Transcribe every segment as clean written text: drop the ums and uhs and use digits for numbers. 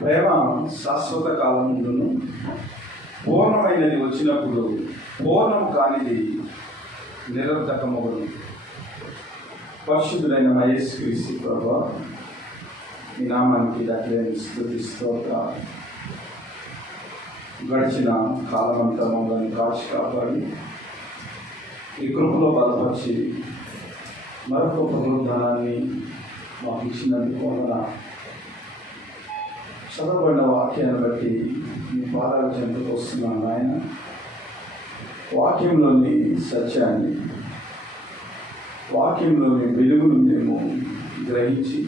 ప్రేమ శాశ్వత కాలం ముందును పూర్ణమైనది వచ్చినప్పుడు పూర్ణం కానిది నిరర్థకమగును. పరిశుద్ధులైన యేసుక్రీస్తు ప్రభువా, ఈ నామానికి దక్కలేని స్తుతి స్తోత్రాలు. గడిచిన కాలమంతా మమ్మల్ని కాచి కాపాడి ఈ కృపలో బలపరిచి మరొక పునరుద్ధానాన్ని మాకు ఇచ్చినందుకు వందనాలు. చదవబడిన వాక్యాన్ని బట్టి మీ పాదాల చెంతకు వస్తున్నాను ఆయన. వాక్యంలోని సత్యాన్ని, వాక్యంలోని వెలుగును మేము గ్రహించి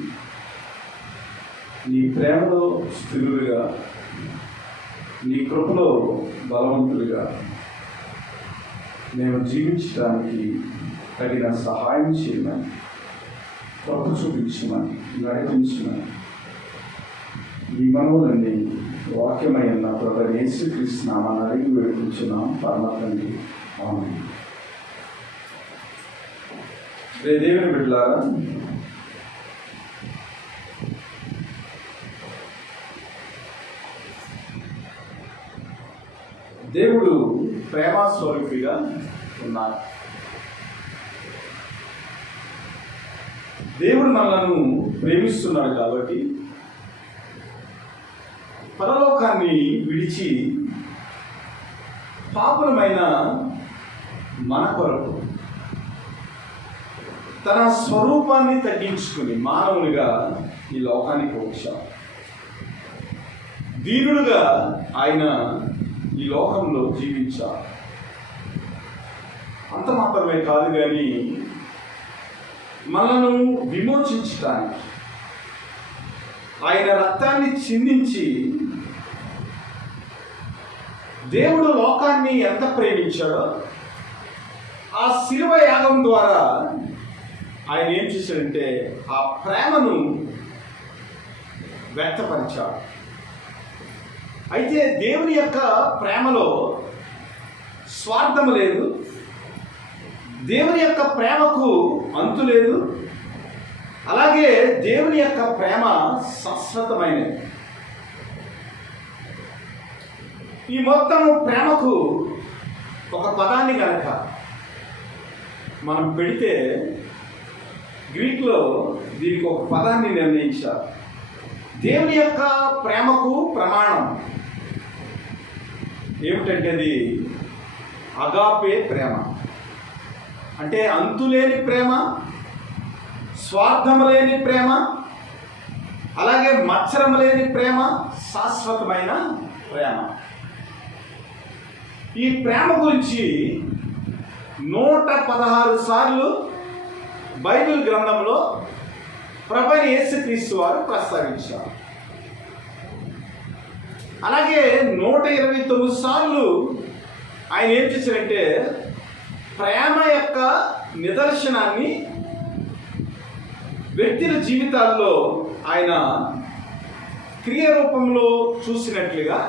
నీ ప్రేమలో స్థిరులుగా, నీ కృపలో బలవంతులుగా మేము జీవించడానికి తగిన సహాయం చేయమని, కృప చూపించమని, నడిపించమని ఈ మనవులన్నీ వాక్యమై ఉన్న ప్రభు యేసుక్రీస్తు నామమున అడిగి వేడుకుంటున్నాం పరమ తండ్రి. ఆమేన్. దేవుని బిడ్డలారా, దేవుడు ప్రేమ స్వరూపిగా ఉన్నారు. దేవుడు మనలను ప్రేమిస్తున్నాడు కాబట్టి పరలోకాన్ని విడిచి పాపులమైన మన కొరకు తన స్వరూపాన్ని తగ్గించుకుని మానవునిగా ఈ లోకానికి వచ్చాడు. దీనుడుగా ఆయన ఈ లోకంలో జీవించాడు. అంత మాత్రమే కాదు కానీ మనను విమోచించడానికి ఆయన రక్తాన్ని చిందించి, దేవుడు లోకాన్ని ఎంత ప్రేమించాడో ఆ శిలువ యాగం ద్వారా ఆయన ఏం చేశాడంటే ఆ ప్రేమను వ్యక్తపరిచాడు. అయితే దేవుని యొక్క ప్రేమలో స్వార్థం లేదు, దేవుని యొక్క ప్రేమకు అంతు లేదు. అలాగే దేవుని యొక్క ప్రేమ శాశ్వతమైనది. ఈ మొత్తం ప్రేమకు ఒక పదాన్ని కనుక మనం పెడితే గ్రీక్లో దీనికి ఒక పదాన్ని నిర్ణయించారు. దేవుని యొక్క ప్రేమకు ప్రమాణం ఏమిటంటే అది అగాపే ప్రేమ. అంటే అంతులేని ప్రేమ, స్వార్థము లేని ప్రేమ, అలాగే మత్సరము లేని ప్రేమ, శాశ్వతమైన ప్రేమ. ఈ ప్రేమ గురించి 116 సార్లు బైబిల్ గ్రంథంలో ప్రభువైన యేసుక్రీస్తు వారు ప్రస్తావించారు. అలాగే 129 సార్లు ఆయన ఏం చేశారంటే ప్రేమ యొక్క నిదర్శనాన్ని వ్యక్తుల జీవితాల్లో ఆయన క్రియారూపంలో చూసినట్లుగా,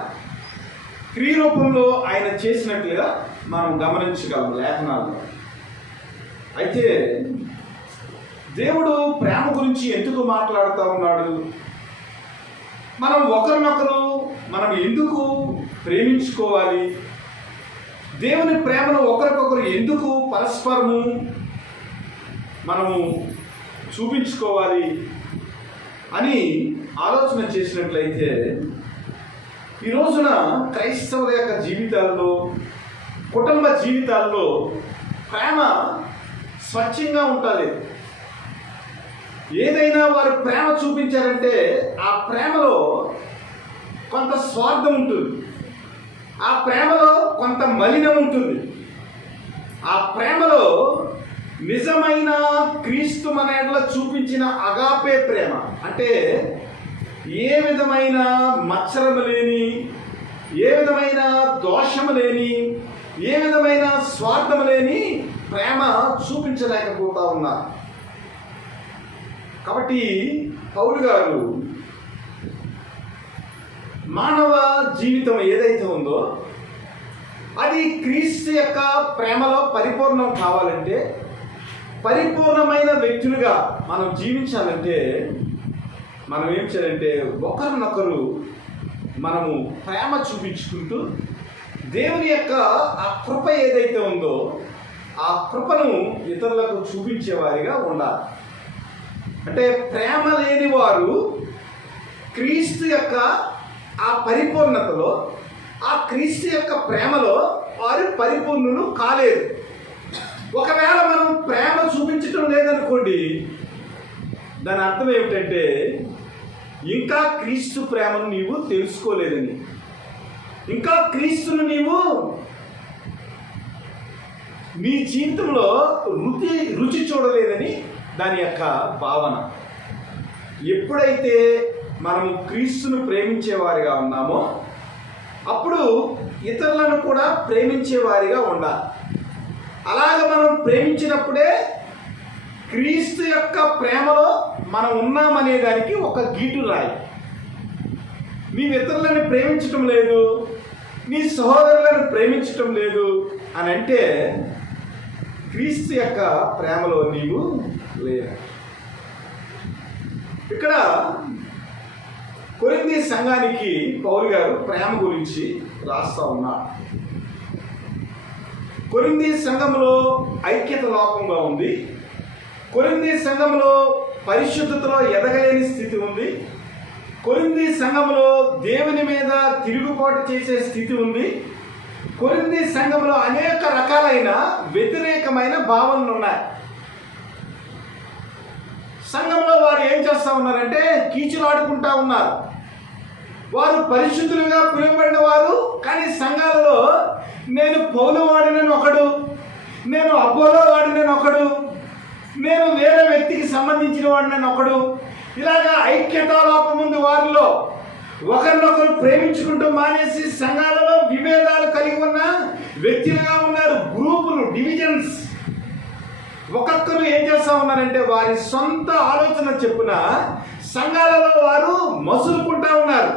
క్రియారూపంలో ఆయన చేసినట్లుగా మనం గమనించగలం లేఖనాల్లో. అయితే దేవుడు ప్రేమ గురించి ఎందుకు మాట్లాడుతూ ఉన్నాడు? మనం ఒకరినొకరు మనం ఎందుకు ప్రేమించుకోవాలి? దేవుని ప్రేమను ఒకరికొకరు ఎందుకు పరస్పరము మనము చూపించుకోవాలి అని ఆలోచన చేసినట్లయితే ఈ రోజున క్రైస్తవుల యొక్క జీవితాల్లో, కుటుంబ జీవితాల్లో ప్రేమ స్వచ్ఛంగా ఉంటుంది. ఏదైనా వారు ప్రేమ చూపించారంటే ఆ ప్రేమలో కొంత స్వార్థం ఉంటుంది, ఆ ప్రేమలో కొంత మలినం ఉంటుంది, ఆ ప్రేమలో నిజమైన క్రీస్తు మన ఎడల చూపించిన అగాపే ప్రేమ అంటే ఏ విధమైన మత్సరము లేని, ఏ విధమైన దోషము లేని, ఏ విధమైన స్వార్థము లేని ప్రేమ చూపించలేకపోతా ఉన్నారు. కాబట్టి పౌలు గారు మానవ జీవితం ఏదైతే ఉందో అది క్రీస్తు యొక్క ప్రేమలో పరిపూర్ణం కావాలంటే, పరిపూర్ణమైన వ్యక్తులుగా మనం జీవించాలంటే మనం ఏం చేయాలంటే ఒకరినొకరు మనము ప్రేమ చూపించుకుంటూ దేవుని యొక్క ఆ కృప ఏదైతే ఉందో ఆ కృపను ఇతరులకు చూపించేవారిగా ఉండాలి. అంటే ప్రేమ లేని వారు క్రీస్తు యొక్క ఆ పరిపూర్ణతలో, ఆ క్రీస్తు యొక్క ప్రేమలో వారు పరిపూర్ణులు కాలేరు. ఒకవేళ మనం ప్రేమ చూపించడం లేదనుకోండి, దాని అర్థం ఏమిటంటే ఇంకా క్రీస్తు ప్రేమను నీవు తెలుసుకోలేదని, ఇంకా క్రీస్తును నీవు నీ జీవితంలో రుచి చూడలేదని దాని యొక్క భావన. ఎప్పుడైతే మనము క్రీస్తును ప్రేమించేవారిగా ఉన్నామో అప్పుడు ఇతరులను కూడా ప్రేమించేవారిగా ఉండాలి. అలాగ మనం ప్రేమించినప్పుడే క్రీస్తు యొక్క ప్రేమలో మనం ఉన్నామనే దానికి ఒక గీటు రాయి. నీవు ఇతరులను ప్రేమించటం లేదు, నీ సహోదరులను ప్రేమించటం లేదు అని అంటే క్రీస్తు యొక్క ప్రేమలో నీవు లేదు. ఇక్కడ కొరింథీ సంఘానికి పౌలు గారు ప్రేమ గురించి రాస్తా ఉన్నారు. కొరింథీ సంఘంలో ఐక్యత లోపంగా ఉంది. కొరింథీ సంఘంలో పరిశుద్ధతలో ఎదగలేని స్థితి ఉంది. కొరింథీ సంఘంలో దేవుని మీద తిరుగుబాటు చేసే స్థితి ఉంది. కొరింథీ సంఘంలో అనేక రకాలైన వ్యతిరేకమైన భావనలు ఉన్నాయి. సంఘంలో వారు ఏం చేస్తూ ఉన్నారంటే కీచులాడుకుంటా ఉన్నారు. వారు పరిశుద్ధులుగా పిలువబడిన వారు, కానీ సంఘాలలో నేను పౌలు వాడినని ఒకడు, నేను అపోలో వాడినని ఒకడు, నేను వేరే వ్యక్తికి సంబంధించిన వాడినని ఒకడు, ఇలాగా ఐక్యతాలోపం ఉంది వారిలో. ఒకరినొకరు ప్రేమించుకుంటూ మానేసి సంఘాలలో విభేదాలు కలిగి ఉన్న వ్యక్తులుగా ఉన్నారు. గ్రూపులు, డివిజన్స్. ఒక్కొక్కరు ఏం చేస్తూ ఉన్నారంటే వారి సొంత ఆలోచన చెప్పున సంఘాలలో వారు మసులుకుంటా ఉన్నారు.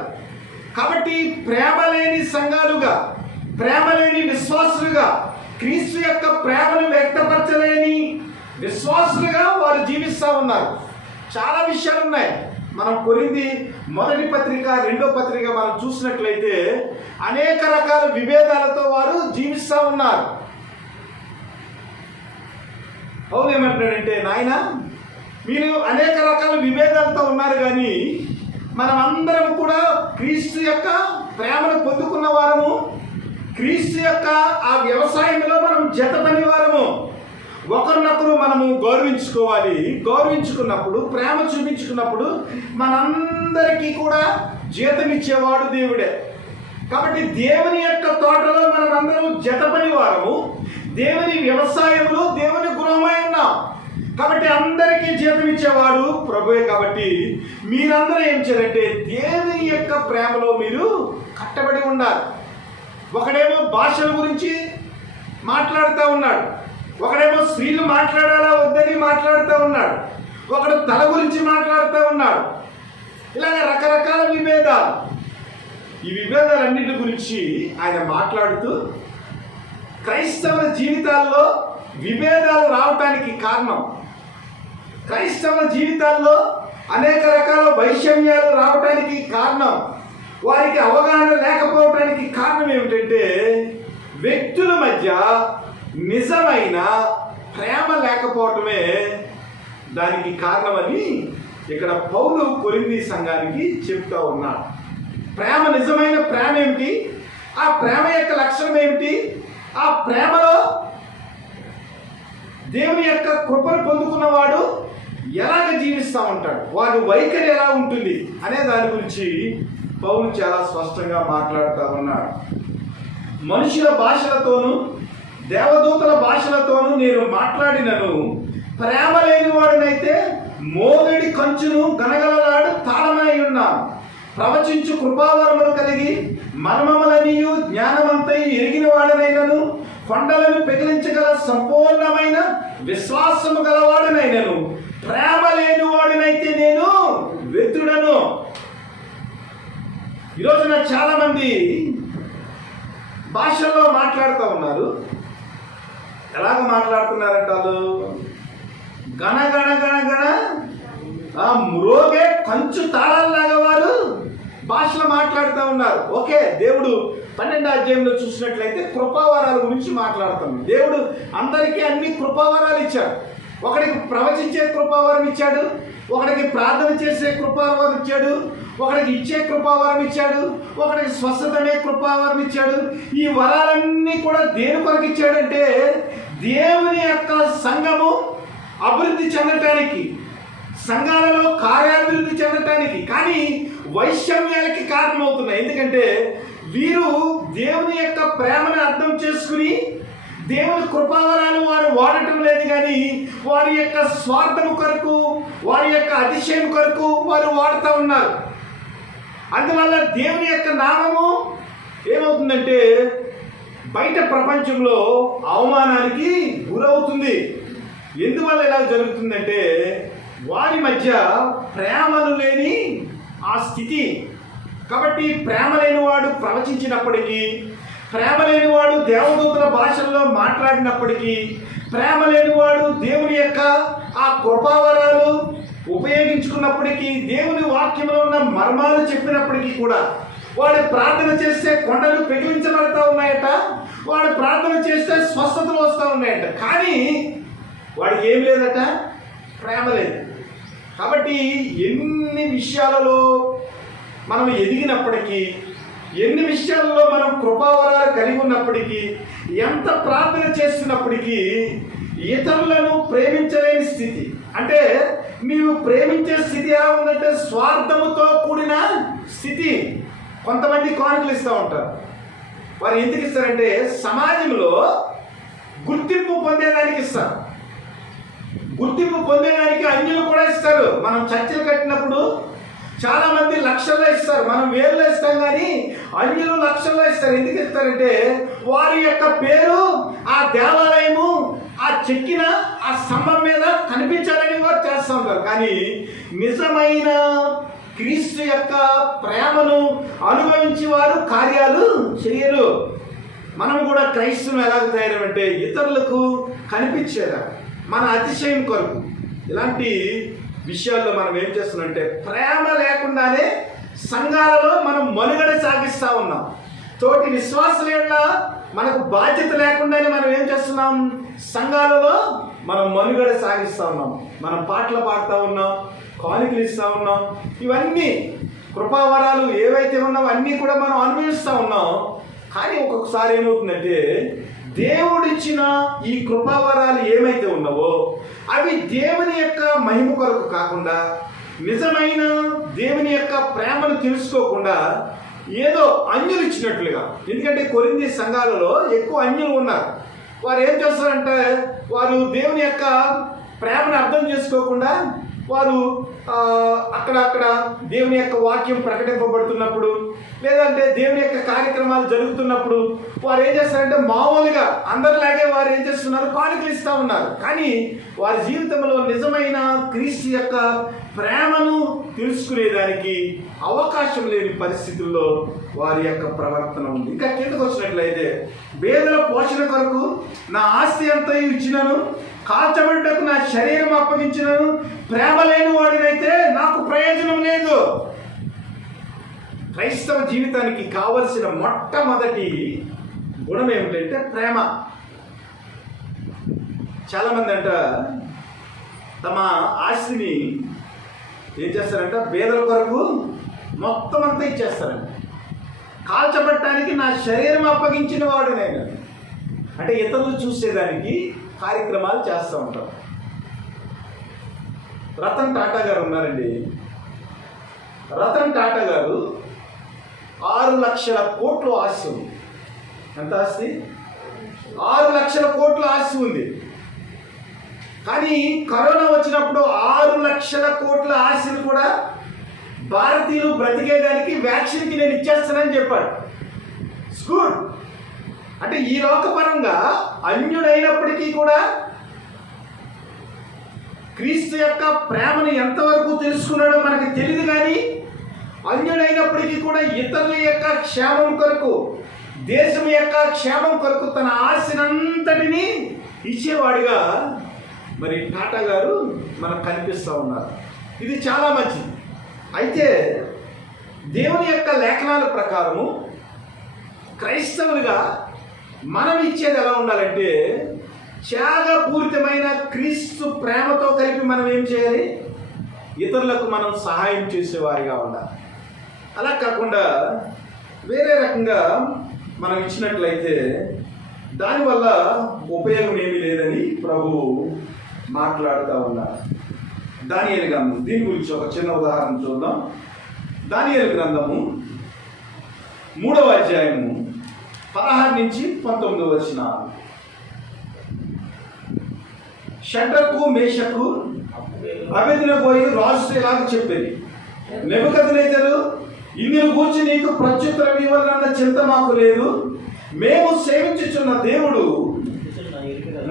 కాబట్టి ప్రేమ లేని సంఘాలుగా, ప్రేమ లేని విశ్వాసులుగా, క్రీస్తు యొక్క ప్రేమను వ్యక్తపరచలేని విశ్వాసులుగా వారు జీవిస్తూ ఉన్నారు. చాలా విషయాలు ఉన్నాయి. మనం కొరింథీ మొదటి పత్రిక, రెండో పత్రిక మనం చూసినట్లయితే అనేక రకాల విభేదాలతో వారు జీవిస్తూ ఉన్నారు. పౌలు ఏమంటున్నాడంటే, నాయన మీరు అనేక రకాల విభేదాలతో ఉన్నారు, కానీ మనం అందరం కూడా క్రీస్తు యొక్క ప్రేమను పొందుకున్న వారము, క్రీస్తు యొక్క ఆ వ్యవసాయంలో మనం జతపని వారము. ఒకరినొకరు మనము గౌరవించుకోవాలి. గౌరవించుకున్నప్పుడు, ప్రేమ చూపించుకున్నప్పుడు మనందరికీ కూడా జీతం ఇచ్చేవాడు దేవుడే. కాబట్టి దేవుని యొక్క తోటలో మనం అందరం జతపని వారము, దేవుని వ్యవసాయంలో దేవుని గృహమై ఉన్నాం. కాబట్టి అందరికీ జీతం ఇచ్చేవాడు ప్రభువే. కాబట్టి మీరందరూ ఏం చేయాలంటే దేవుని యొక్క ప్రేమలో మీరు కట్టబడి ఉండాలి. ఒకడేమో భాషల గురించి మాట్లాడుతూ ఉన్నాడు, ఒకడేమో స్త్రీలు మాట్లాడాలా వద్దని మాట్లాడుతూ ఉన్నాడు, ఒకడు తల గురించి మాట్లాడుతూ ఉన్నాడు. ఇలాగ రకరకాల విభేదాలు. ఈ విభేదాలన్నిటి గురించి ఆయన మాట్లాడుతూ క్రైస్తవుల జీవితాల్లో విభేదాలు రావటానికి కారణం, క్రైస్తవుల జీవితాల్లో అనేక రకాల వైషమ్యాలు రావటానికి కారణం, వారికి అవగాహన లేకపోవటానికి కారణం ఏమిటంటే వ్యక్తుల మధ్య నిజమైన ప్రేమ లేకపోవటమే దానికి కారణమని ఇక్కడ పౌలు కొరింథీ సంఘానికి చెప్తా ఉన్నాడు. ప్రేమ, నిజమైన ప్రేమ ఏమిటి, ఆ ప్రేమ యొక్క లక్షణం ఏమిటి, ఆ ప్రేమలో దేవుని యొక్క కృపను పొందుకున్నవాడు ఎలాగ జీవిస్తూ ఉంటాడు, వాడి వైఖరి ఎలా ఉంటుంది అనే దాని గురించి పౌలు చాలా స్పష్టంగా మాట్లాడుతూ ఉన్నాడు. మనుషుల భాషలతోనూ దేవదూతల భాషలతోనూ నేను మాట్లాడినను ప్రేమ లేని వాడినైతే మోగడి కంచును గనగలలాడు తాళమై ఉన్నాను. ప్రవచించు కృపావరములు కలిగి మర్మములనియు జ్ఞానమంతై ఎరిగిన వాడనైనను కొండలను పెకిలించగల సంపూర్ణమైన విశ్వాసము గలవాడనైనను ప్రేమ లేని వాడినైతే నేను వ్యర్థుడను. ఈరోజున చాలా మంది భాషల్లో మాట్లాడుతూ ఉన్నారు. ఎలాగ మాట్లాడుతున్నారంట వాళ్ళు? గణ గణ గణ గణ మ్రోగే కంచు తాళాల్లాగా వారు భాషలో మాట్లాడుతూ ఉన్నారు. ఓకే, దేవుడు 12వ అధ్యాయంలో చూసినట్లయితే కృపావరాల గురించి మాట్లాడుతున్నాం. దేవుడు అందరికీ అన్ని కృపావరాలు ఇచ్చాడు. ఒకడికి ప్రవచించే కృపావరం ఇచ్చాడు, ఒకడికి ప్రార్థన చేసే కృపావరం ఇచ్చాడు, ఒకడికి ఇచ్చే కృపావరం ఇచ్చాడు, ఒకడికి స్వస్థత అనే కృపావరం ఇచ్చాడు. ఈ వరాలన్నీ కూడా దేని కొరకు ఇచ్చాడంటే దేవుని యొక్క సంఘము అభివృద్ధి చెందటానికి, సంఘాలలో కార్యాభివృద్ధి చెందటానికి. కానీ వైషమ్యాలకి కారణమవుతున్నాయి. ఎందుకంటే వీరు దేవుని యొక్క ప్రేమను అర్థం చేసుకుని దేవుని కృపావరాలు వారు వాడటం లేదు, కానీ వారి యొక్క స్వార్థం కొరకు, వారి యొక్క అతిశయం కొరకు వారు వాడుతూ ఉన్నారు. అందువల్ల దేవుని యొక్క నామము ఏమవుతుందంటే బయట ప్రపంచంలో అవమానానికి గురవుతుంది. ఎందువల్ల ఇలా జరుగుతుందంటే వారి మధ్య ప్రేమలు లేని ఆ స్థితి. కాబట్టి ప్రేమ లేనివాడు ప్రవచించినప్పటికీ, ప్రేమ లేనివాడు దేవదూతల భాషల్లో మాట్లాడినప్పటికీ, ప్రేమ లేనివాడు దేవుని యొక్క ఆ కృపావరాలు ఉపయోగించుకున్నప్పటికీ, దేవుని వాక్యంలో ఉన్న మర్మాలు చెప్పినప్పటికీ కూడా వాడు ప్రార్థన చేస్తే కొండలు పెగిలించబడతా ఉన్నాయట, వాడు ప్రార్థన చేస్తే స్వస్థతలు వస్తూ ఉన్నాయట. కానీ వాడికి ఏం లేదట, ప్రేమ లేదు. కాబట్టి ఎన్ని విషయాలలో మనం ఎదిగినప్పటికీ, ఎన్ని విషయాల్లో మనం కృపావరాలు కలిగి ఉన్నప్పటికీ, ఎంత ప్రార్థన చేస్తున్నప్పటికీ ఇతరులను ప్రేమించలేని స్థితి. అంటే నీవు ప్రేమించే స్థితి ఎలా ఉందంటే స్వార్థముతో కూడిన స్థితి. కొంతమంది కానుకలు ఇస్తూ ఉంటారు. వారు ఎందుకు ఇస్తారంటే సమాజంలో గుర్తింపు పొందేదానికి ఇస్తారు. గుర్తింపు పొందేదానికి అన్యులు కూడా ఇస్తారు. మనం చర్చలు కట్టినప్పుడు చాలా మంది లక్షల్లో ఇస్తారు, మనం వేలలో ఇస్తాం, కానీ అన్యులు లక్షల్లో ఇస్తారు. ఎందుకు ఇస్తారంటే వారి యొక్క పేరు ఆ దేవాలయము ఆ చెక్కిన ఆ స్తంభం మీద కనిపించాలని వారు చేస్తూ ఉంటారు. కానీ నిజమైన క్రీస్తు యొక్క ప్రేమను అనుభవించి వారు కార్యాలు చేయరు. మనం కూడా క్రైస్తవం ఎలాగ తయారంటే ఇతరులకు కనిపించేదా మన అతిశయం కొరకు. ఇలాంటి విషయాల్లో మనం ఏం చేస్తున్నామంటే ప్రేమ లేకుండానే సంఘాలలో మనం మనుగడ సాగిస్తూ ఉన్నాం. తోటి విశ్వాసుల యొక్క మనకు బాధ్యత లేకుండానే మనం ఏం చేస్తున్నాం, సంఘాలలో మనం మనుగడ సాగిస్తూ ఉన్నాం. మనం పాటలు పాడుతూ ఉన్నాం, కానుకలు ఇస్తూ ఉన్నాం. ఇవన్నీ కృపావరాలు ఏవైతే ఉన్నావో అన్నీ కూడా మనం అనుభవిస్తూ ఉన్నాం. కానీ ఒక్కొక్కసారి ఏమవుతుందంటే దేవుడిచ్చిన ఈ కృపావరాలు ఏమైతే ఉన్నావో అవి దేవుని యొక్క మహిమ కొరకు కాకుండా, నిజమైన దేవుని యొక్క ప్రేమను తెలుసుకోకుండా ఏదో అన్యులు ఇచ్చినట్లుగా. ఎందుకంటే కొరింథీ సంఘాలలో ఎక్కువ అన్యులు ఉన్నారు. వారు ఏం చేస్తారంటే వారు దేవుని యొక్క ప్రేమను అర్థం చేసుకోకుండా వారు అక్కడక్కడ దేవుని యొక్క వాక్యం ప్రకటింపబడుతున్నప్పుడు, లేదంటే దేవుని యొక్క కార్యక్రమాలు జరుగుతున్నప్పుడు వారు ఏం చేస్తారంటే మామూలుగా అందరిలాగే వారు ఏం చేస్తున్నారు, కానుకలు ఇస్తూ ఉన్నారు. కానీ వారి జీవితంలో నిజమైన క్రీస్తు యొక్క ప్రేమను తెలుసుకునేదానికి అవకాశం లేని పరిస్థితుల్లో వారి యొక్క ప్రవర్తన ఉంది. ఇంకా కిందకు వచ్చినట్లయితే పేదల పోషణ కొరకు నా ఆస్తి అంతా ఇచ్చినను, కాల్చబడ్డకు నా శరీరం అప్పగించినను, ప్రేమ లేని వాడినైతే నాకు ప్రయోజనం లేదు. క్రైస్తవ జీవితానికి కావలసిన మొట్టమొదటి గుణం ఏమిటంటే ప్రేమ. చాలామంది అంట తమ ఆస్తిని ఏం చేస్తారంట, పేదల కొరకు మొత్తం అంతా ఇచ్చేస్తారంట. కాల్చబట్టడానికి నా శరీరం అప్పగించిన వాడు నేను అంటే ఇతరులు చూసేదానికి కార్యక్రమాలు చేస్తూ ఉంటారు. రతన్ టాటా గారు ఉన్నారండి. రతన్ టాటా గారు 6 లక్షల కోట్ల ఆస్తి ఉంది. ఎంత ఆస్తి? 6 లక్షల కోట్ల ఆస్తి ఉంది. కానీ కరోనా వచ్చినప్పుడు 6 లక్షల కోట్ల ఆస్తిని కూడా భారతీయులు బ్రతికేదానికి వ్యాక్సిన్కి నేను ఇచ్చేస్తానని చెప్పాడు. గుడ్. అంటే ఈ లోకపరంగా అన్యుడైనప్పటికీ కూడా క్రీస్తు యొక్క ప్రేమను ఎంతవరకు తెలుసుకున్నాడో మనకు తెలియదు. కానీ అన్యుడైనప్పటికీ కూడా ఇతరుల యొక్క క్షేమం కొరకు, దేశం యొక్క క్షేమం కొరకు తన ఆస్తినంతటినీ ఇచ్చేవాడిగా మరి టాటా గారు మనకు కనిపిస్తూ ఉన్నారు. ఇది చాలా మంచిది. అయితే దేవుని యొక్క లేఖనాల ప్రకారము క్రైస్తవులుగా మనం ఇచ్చేది ఎలా ఉండాలంటే, త్యాగపూరితమైన క్రీస్తు ప్రేమతో కలిపి మనం ఏం చేయాలి? ఇతరులకు మనం సహాయం చేసేవారిగా ఉండాలి. అలా కాకుండా వేరే రకంగా మనం ఇచ్చినట్లయితే దానివల్ల ఉపయోగం ఏమీ లేదని ప్రభువు మాట్లాడుతూ ఉన్నారు. దానియేలు గ్రంథం, దీని గురించి ఒక చిన్న ఉదాహరణ చూద్దాం. దానియేలు గ్రంథము 3వ అధ్యాయము 16 నుంచి 19 వచనాలు. షడ్రకు, మేషకు, అబేద్నెగోయు రాజుతో ఇలాగ చెప్పేది, నెబుకద్నెజరు, ఇన్నిని గూర్చి నీకు ప్రత్యుత్తరం ఇవ్వాలన్న చింత మాకు లేదు. మేము సేవించుచున్న దేవుడు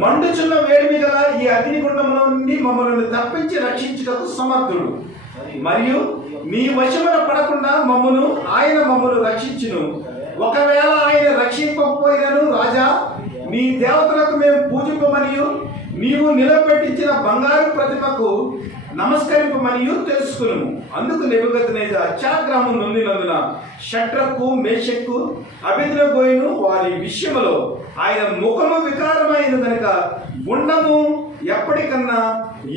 మండుచున్న వేడిమి గల ఈ అగ్నిగుండంలో నుండి మమ్మల్ని తప్పించి రక్షించుటకు సమర్థుడు. మరియు నీ వశమున పడకుండా ఆయన మమ్మను రక్షించును. ఒకవేళ ఆయన రక్షింపకపోయినను రాజా, నీ దేవతలకు మేము పూజింపమనియు నీవు నిలబెట్టించిన బంగారు ప్రతిమకు నమస్కరింపమనియు తెలుసుకును. అందుకు నెబుకద్నెజరు అత్యాగ్రహం నొందినందున షడ్రకు, మేషకు, అబేద్నెగోయును వారి విషయములో ఆయన ముఖము వికారమైన కనుక గుండము ఎప్పటికన్నా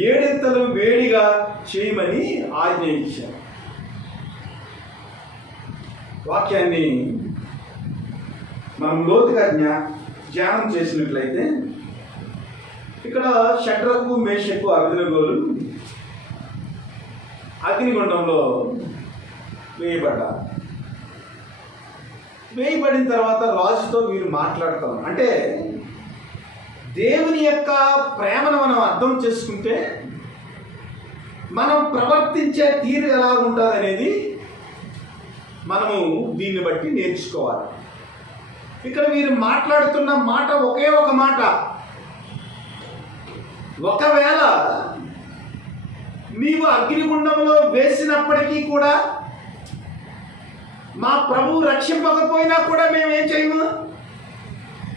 7 వేడిగా చేయమని ఆజ్ఞయించారు. వాక్యాన్ని మనం లోతుగా ధ్యానం చేసినట్లయితే ఇక్కడ షడ్రకు, మేషకు, అబేద్నెగోలు అగ్నిగుండంలో వేయబడ్డారు. వేయబడిన తర్వాత రాజుతో వీరు మాట్లాడతాం. అంటే దేవుని యొక్క ప్రేమను మనం అర్థం చేసుకుంటే మనం ప్రవర్తించే తీరు ఎలా ఉంటుంది అనేది మనము దీన్ని బట్టి నేర్చుకోవాలి. ఇక్కడ వీరు మాట్లాడుతున్న మాట ఒకే ఒక మాట, ఒకవేళ నీవు అగ్నిగుండంలో వేసినప్పటికీ కూడా మా ప్రభు రక్షింపకపోయినా కూడా మేమేం చేయము,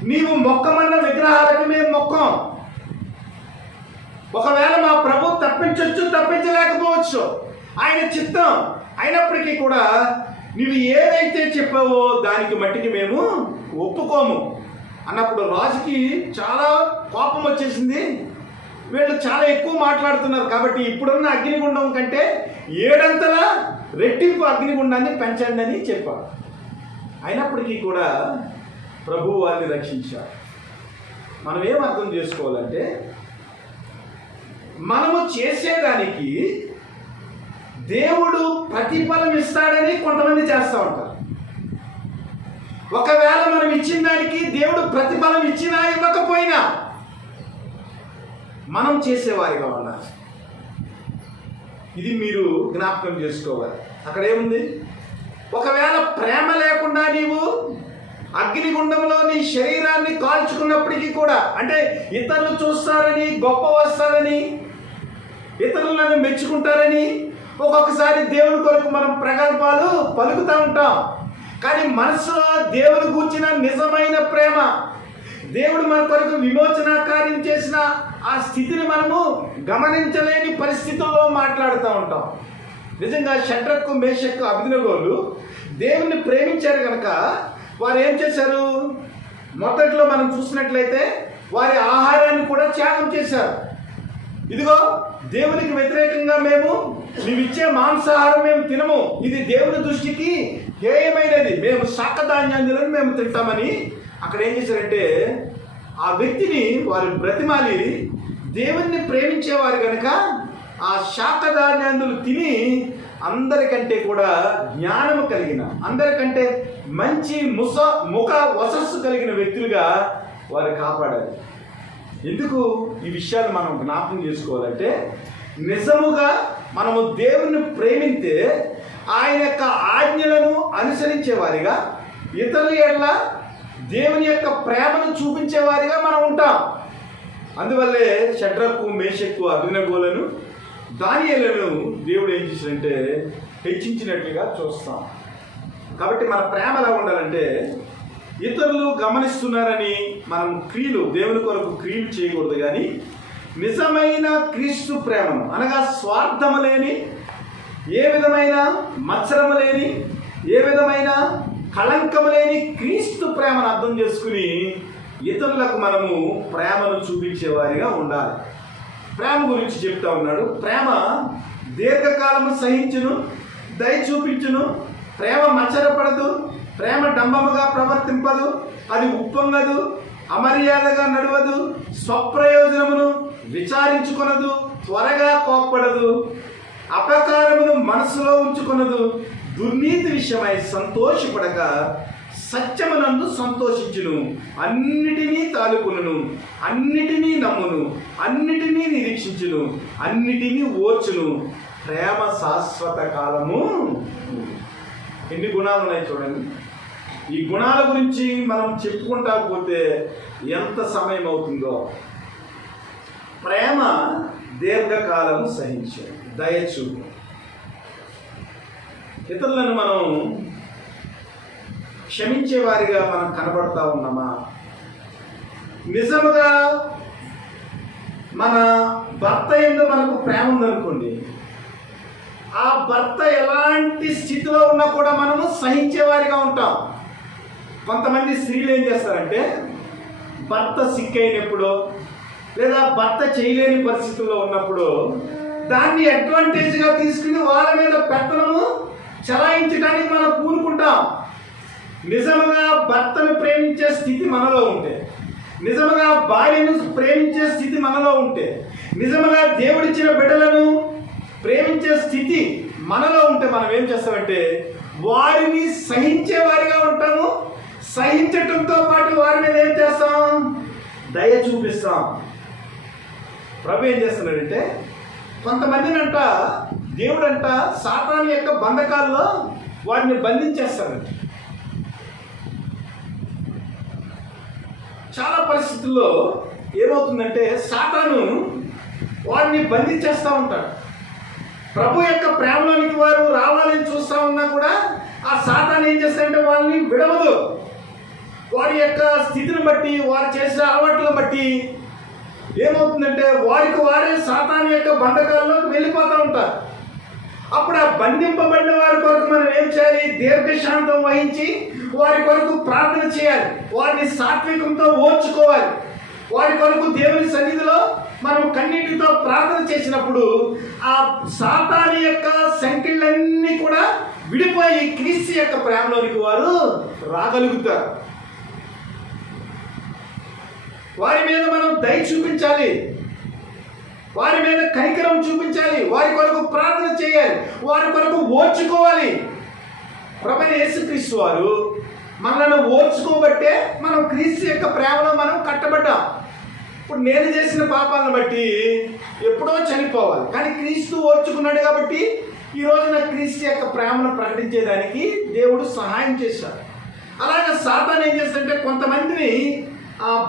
నీవు మొక్కమన్న విగ్రహాలకు మేము మొక్కం. ఒకవేళ మా ప్రభు తప్పించవచ్చు, తప్పించలేకపోవచ్చు, ఆయన చిత్తం. అయినప్పటికీ కూడా నువ్వు ఏదైతే చెప్పావో దానికి మట్టికి మేము ఒప్పుకోము అన్నప్పుడు రాజుకి చాలా కోపం వచ్చేసింది. వీళ్ళు చాలా ఎక్కువ మాట్లాడుతున్నారు కాబట్టి ఇప్పుడున్న అగ్నిగుండం కంటే 7 రెట్టింపు అగ్నిగుండాన్ని పెంచండి అని చెప్పారు. అయినప్పటికీ కూడా ప్రభువు వారిని రక్షించారు. మనం ఏం అర్థం చేసుకోవాలంటే, మనము చేసేదానికి దేవుడు ప్రతిఫలం ఇస్తాడని కొంతమంది చేస్తూ ఉంటారు. ఒకవేళ మనం ఇచ్చిన దానికి దేవుడు ప్రతిఫలం ఇచ్చినా ఇవ్వకపోయినా మనం చేసేవారిగా ఉండాలి. ఇది మీరు జ్ఞాపకం చేసుకోవాలి. అక్కడ ఏముంది, ఒకవేళ ప్రేమ లేకుండా నీవు అగ్నిగుండంలో నీ శరీరాన్ని కాల్చుకున్నప్పటికీ కూడా, అంటే ఇతరులు చూస్తారని, గొప్ప వస్తారని, ఇతరులను మెచ్చుకుంటారని ఒక్కొక్కసారి దేవుని కొరకు మనం ప్రగల్భాలు పలుకుతూ ఉంటాం. కానీ మనసులో దేవుని గూర్చిన నిజమైన ప్రేమ, దేవుడు మన కొరకు విమోచన కార్యం చేసిన ఆ స్థితిని మనము గమనించలేని పరిస్థితుల్లో మాట్లాడుతూ ఉంటాం. నిజంగా షడ్రకు, మేషకు, అబేద్నెగోలు దేవుణ్ణి ప్రేమించారు కనుక వారు ఏం చేశారు? మొదట్లో మనం చూసినట్లయితే వారి ఆహారాన్ని కూడా త్యాగం చేశారు. ఇదిగో దేవునికి వ్యతిరేకంగా మేమిచ్చే మాంసాహారం మేము తినము, ఇది దేవుని దృష్టికి హేయమైనది, మేము శాకధాన్యాలను మేము తింటామని అక్కడ ఏం చేశారంటే ఆ వ్యక్తిని వారు బ్రతిమాలి దేవుణ్ణి ప్రేమించేవారు కనుక ఆ శాకధాన్యాలు తిని అందరికంటే కూడా జ్ఞానము కలిగిన, అందరికంటే మంచి ముఖ వసస్సు కలిగిన వ్యక్తులుగా వారు కాపాడారు. ఎందుకు ఈ విషయాలు మనం జ్ఞాపకం చేసుకోవాలంటే, నిజముగా మనము దేవుణ్ణి ప్రేమిస్తే ఆయన యొక్క ఆజ్ఞలను అనుసరించేవారిగా, ఇతరుల ఎడల దేవుని యొక్క ప్రేమను చూపించేవారిగా మనం ఉంటాం. అందువల్లే షడ్రకు, మేషకు, అబేద్నెగోలను, దానియేలును దేవుడు ఏం చేశాడంటే హెచ్చించినట్లుగా చూస్తాం. కాబట్టి మన ప్రేమ ఎలా ఉండాలంటే, ఇతరులు గమనిస్తున్నారని మనం దేవుని కొరకు క్రియలు చేయకూడదు, కానీ నిజమైన క్రీస్తు ప్రేమను అనగా స్వార్థము లేని, ఏ విధమైన మత్సరము లేని, ఏ విధమైన కళంకము లేని క్రీస్తు ప్రేమను అర్థం చేసుకుని ఇతరులకు మనము ప్రేమను చూపించేవారిగా ఉండాలి. ప్రేమ గురించి చెప్తా ఉన్నాడు. ప్రేమ దీర్ఘకాలము సహించును, దయ చూపించును, ప్రేమ మచ్చరపడదు, ప్రేమ డంబముగా ప్రవర్తింపదు, అది ఉప్పొంగదు, అమర్యాదగా నడవదు, స్వప్రయోజనమును విచారించుకొనదు, త్వరగా కోప్పడదు, అపకారమును మనసులో ఉంచుకొనదు, దుర్నీతి విషయమై సంతోషపడక సత్యమునందు సంతోషించును, అన్నిటినీ తాలుకును, అన్నిటినీ నమ్మును, అన్నిటినీ నిరీక్షించును, అన్నిటినీ ఓర్చును. ప్రేమ శాశ్వత కాలము. ఎన్ని గుణాలు ఉన్నాయి చూడండి. ఈ గుణాల గురించి మనం చెప్పుకుంటా పోతే ఎంత సమయం అవుతుందో. ప్రేమ దీర్ఘకాలము సహించు, దయచూపు. ఇతరులను మనం క్షమించేవారిగా మనం కనబడతా ఉన్నామా? నిజముగా మన భర్త యందు మనకు ప్రేమ ఉందనుకోండి, ఆ భర్త ఎలాంటి స్థితిలో ఉన్నా కూడా మనము సహించేవారిగా ఉంటాం. కొంతమంది స్త్రీలు ఏం చేస్తారంటే భర్త సిక్ అయినప్పుడు లేదా భర్త చేయలేని పరిస్థితుల్లో ఉన్నప్పుడు దాన్ని అడ్వాంటేజ్గా తీసుకుని వాళ్ళ మీద పెత్తనము చలాయించడానికి మనం పూనుకుంటాం. నిజముగా భర్తను ప్రేమించే స్థితి మనలో ఉంటే, నిజముగా భార్యను ప్రేమించే స్థితి మనలో ఉంటే, నిజముగా దేవుడిచ్చిన బిడ్డలను ప్రేమించే స్థితి మనలో ఉంటే మనం ఏం చేస్తామంటే వారిని సహించేవారిగా ఉంటాము. సహించటంతో పాటు వారి మీద ఏం చేస్తాం? దయ చూపిస్తాం. ప్రభు ఏం చేస్తున్నాడంటే కొంతమందినంట దేవుడంట సాతాను యొక్క బంధకాల్లో వారిని బంధించేస్తాడంట. చాలా పరిస్థితుల్లో ఏమవుతుందంటే సాతాను వారిని బంధించేస్తూ ఉంటాడు. ప్రభు యొక్క ప్రేమలోనికి వారు రావాలని చూస్తూ ఉన్నా కూడా ఆ సాతాను ఏం చేస్తాడంటే వాళ్ళని విడవదు. వారి యొక్క స్థితిని బట్టి, వారు చేసే అలవాట్లను బట్టి ఏమవుతుందంటే వారికి వారే సాతాను యొక్క బంధకాల్లోకి వెళ్ళిపోతూ ఉంటారు. అప్పుడు ఆ బంధింపబడిన వారి కొరకు మనం ఏం చేయాలి? దీర్ఘశాంతం వహించి వారి కొరకు ప్రార్థన చేయాలి. వారిని సాత్వికంతో ఓర్చుకోవాలి. వారి కొరకు దేవుని సన్నిధిలో మనం కన్నీటితో ప్రార్థన చేసినప్పుడు ఆ సాతాను యొక్క సంఖ్యలన్నీ కూడా విడిపోయి క్రీస్తు యొక్క ప్రేమలోనికి వారు రాగలుగుతారు. వారి మీద మనం దయ చూపించాలి, వారి మీద కనికరం చూపించాలి, వారి కొరకు ప్రార్థన చేయాలి, వారి కొరకు ఓర్చుకోవాలి. ప్రభువైన యేసుక్రీస్తు వారు మనల్ని ఓర్చుకోబట్టే మనం క్రీస్తు యొక్క ప్రేమలో మనం కట్టబడ్డాం. ఇప్పుడు నేను చేసిన పాపాలను బట్టి ఎప్పుడో చనిపోవాలి, కానీ క్రీస్తు ఓర్చుకున్నాడు కాబట్టి ఈ రోజున క్రీస్తు యొక్క ప్రేమను ప్రకటించేదానికి దేవుడు సహాయం చేశాడు. అలాగే సాతాను ఏం చేస్తుంటే కొంతమందిని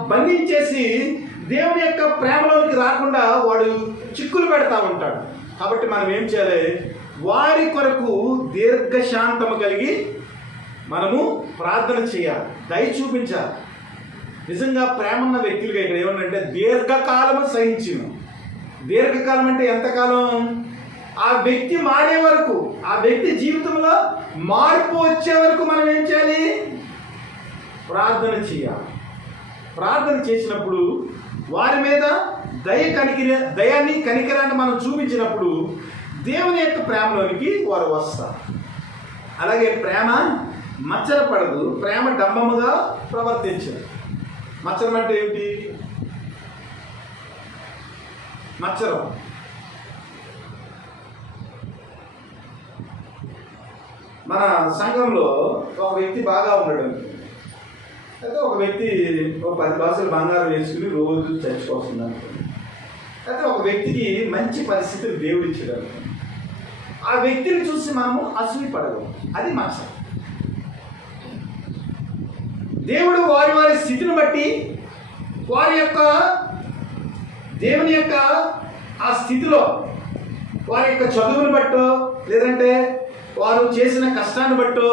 బంధించేసి దేవుని యొక్క ప్రేమలోనికి రాకుండా వాడు చిక్కులు పెడతా ఉంటాడు. కాబట్టి మనం ఏం చేయాలి? వారి కొరకు దీర్ఘశాంతము కలిగి మనము ప్రార్థన చేయాలి, దయ చూపించాలి. నిజంగా ప్రేమ ఉన్న వ్యక్తులుగా ఇక్కడ ఏమన్నంటే దీర్ఘకాలము సహించును. దీర్ఘకాలం అంటే ఎంతకాలం? ఆ వ్యక్తి మారే వరకు, ఆ వ్యక్తి జీవితంలో మార్పు వచ్చే వరకు మనం ఏం చేయాలి? ప్రార్థన చేయాలి. ప్రార్థన చేసినప్పుడు వారి మీద దయాన్ని కనికరాన్ని మనం చూపించినప్పుడు దేవుని యొక్క ప్రేమలోనికి వారు వస్తారు. అలాగే ప్రేమ మచ్చరపడదు, ప్రేమ డంబముగా ప్రవర్తించదు. మచ్చరం అంటే ఏమిటి? మచ్చరం మన సంఘంలో ఒక వ్యక్తి బాగా ఉన్నాడు, అయితే ఒక వ్యక్తి ఒక 10 బాక్సులు బంగారం వేసుకుని రోజు చర్చికి వస్తున్నాడు. అయితే ఒక వ్యక్తికి మంచి పరిస్థితులు దేవుడు ఇచ్చాడు. ఆ వ్యక్తిని చూసి మనము అసూయపడము, అది మచ్చరం. దేవుడు వారి వారి స్థితిని బట్టి, వారి యొక్క దేవుని యొక్క ఆ స్థితిలో వారి యొక్క చదువుని బట్టో లేదంటే వారు చేసిన కష్టాన్ని బట్టో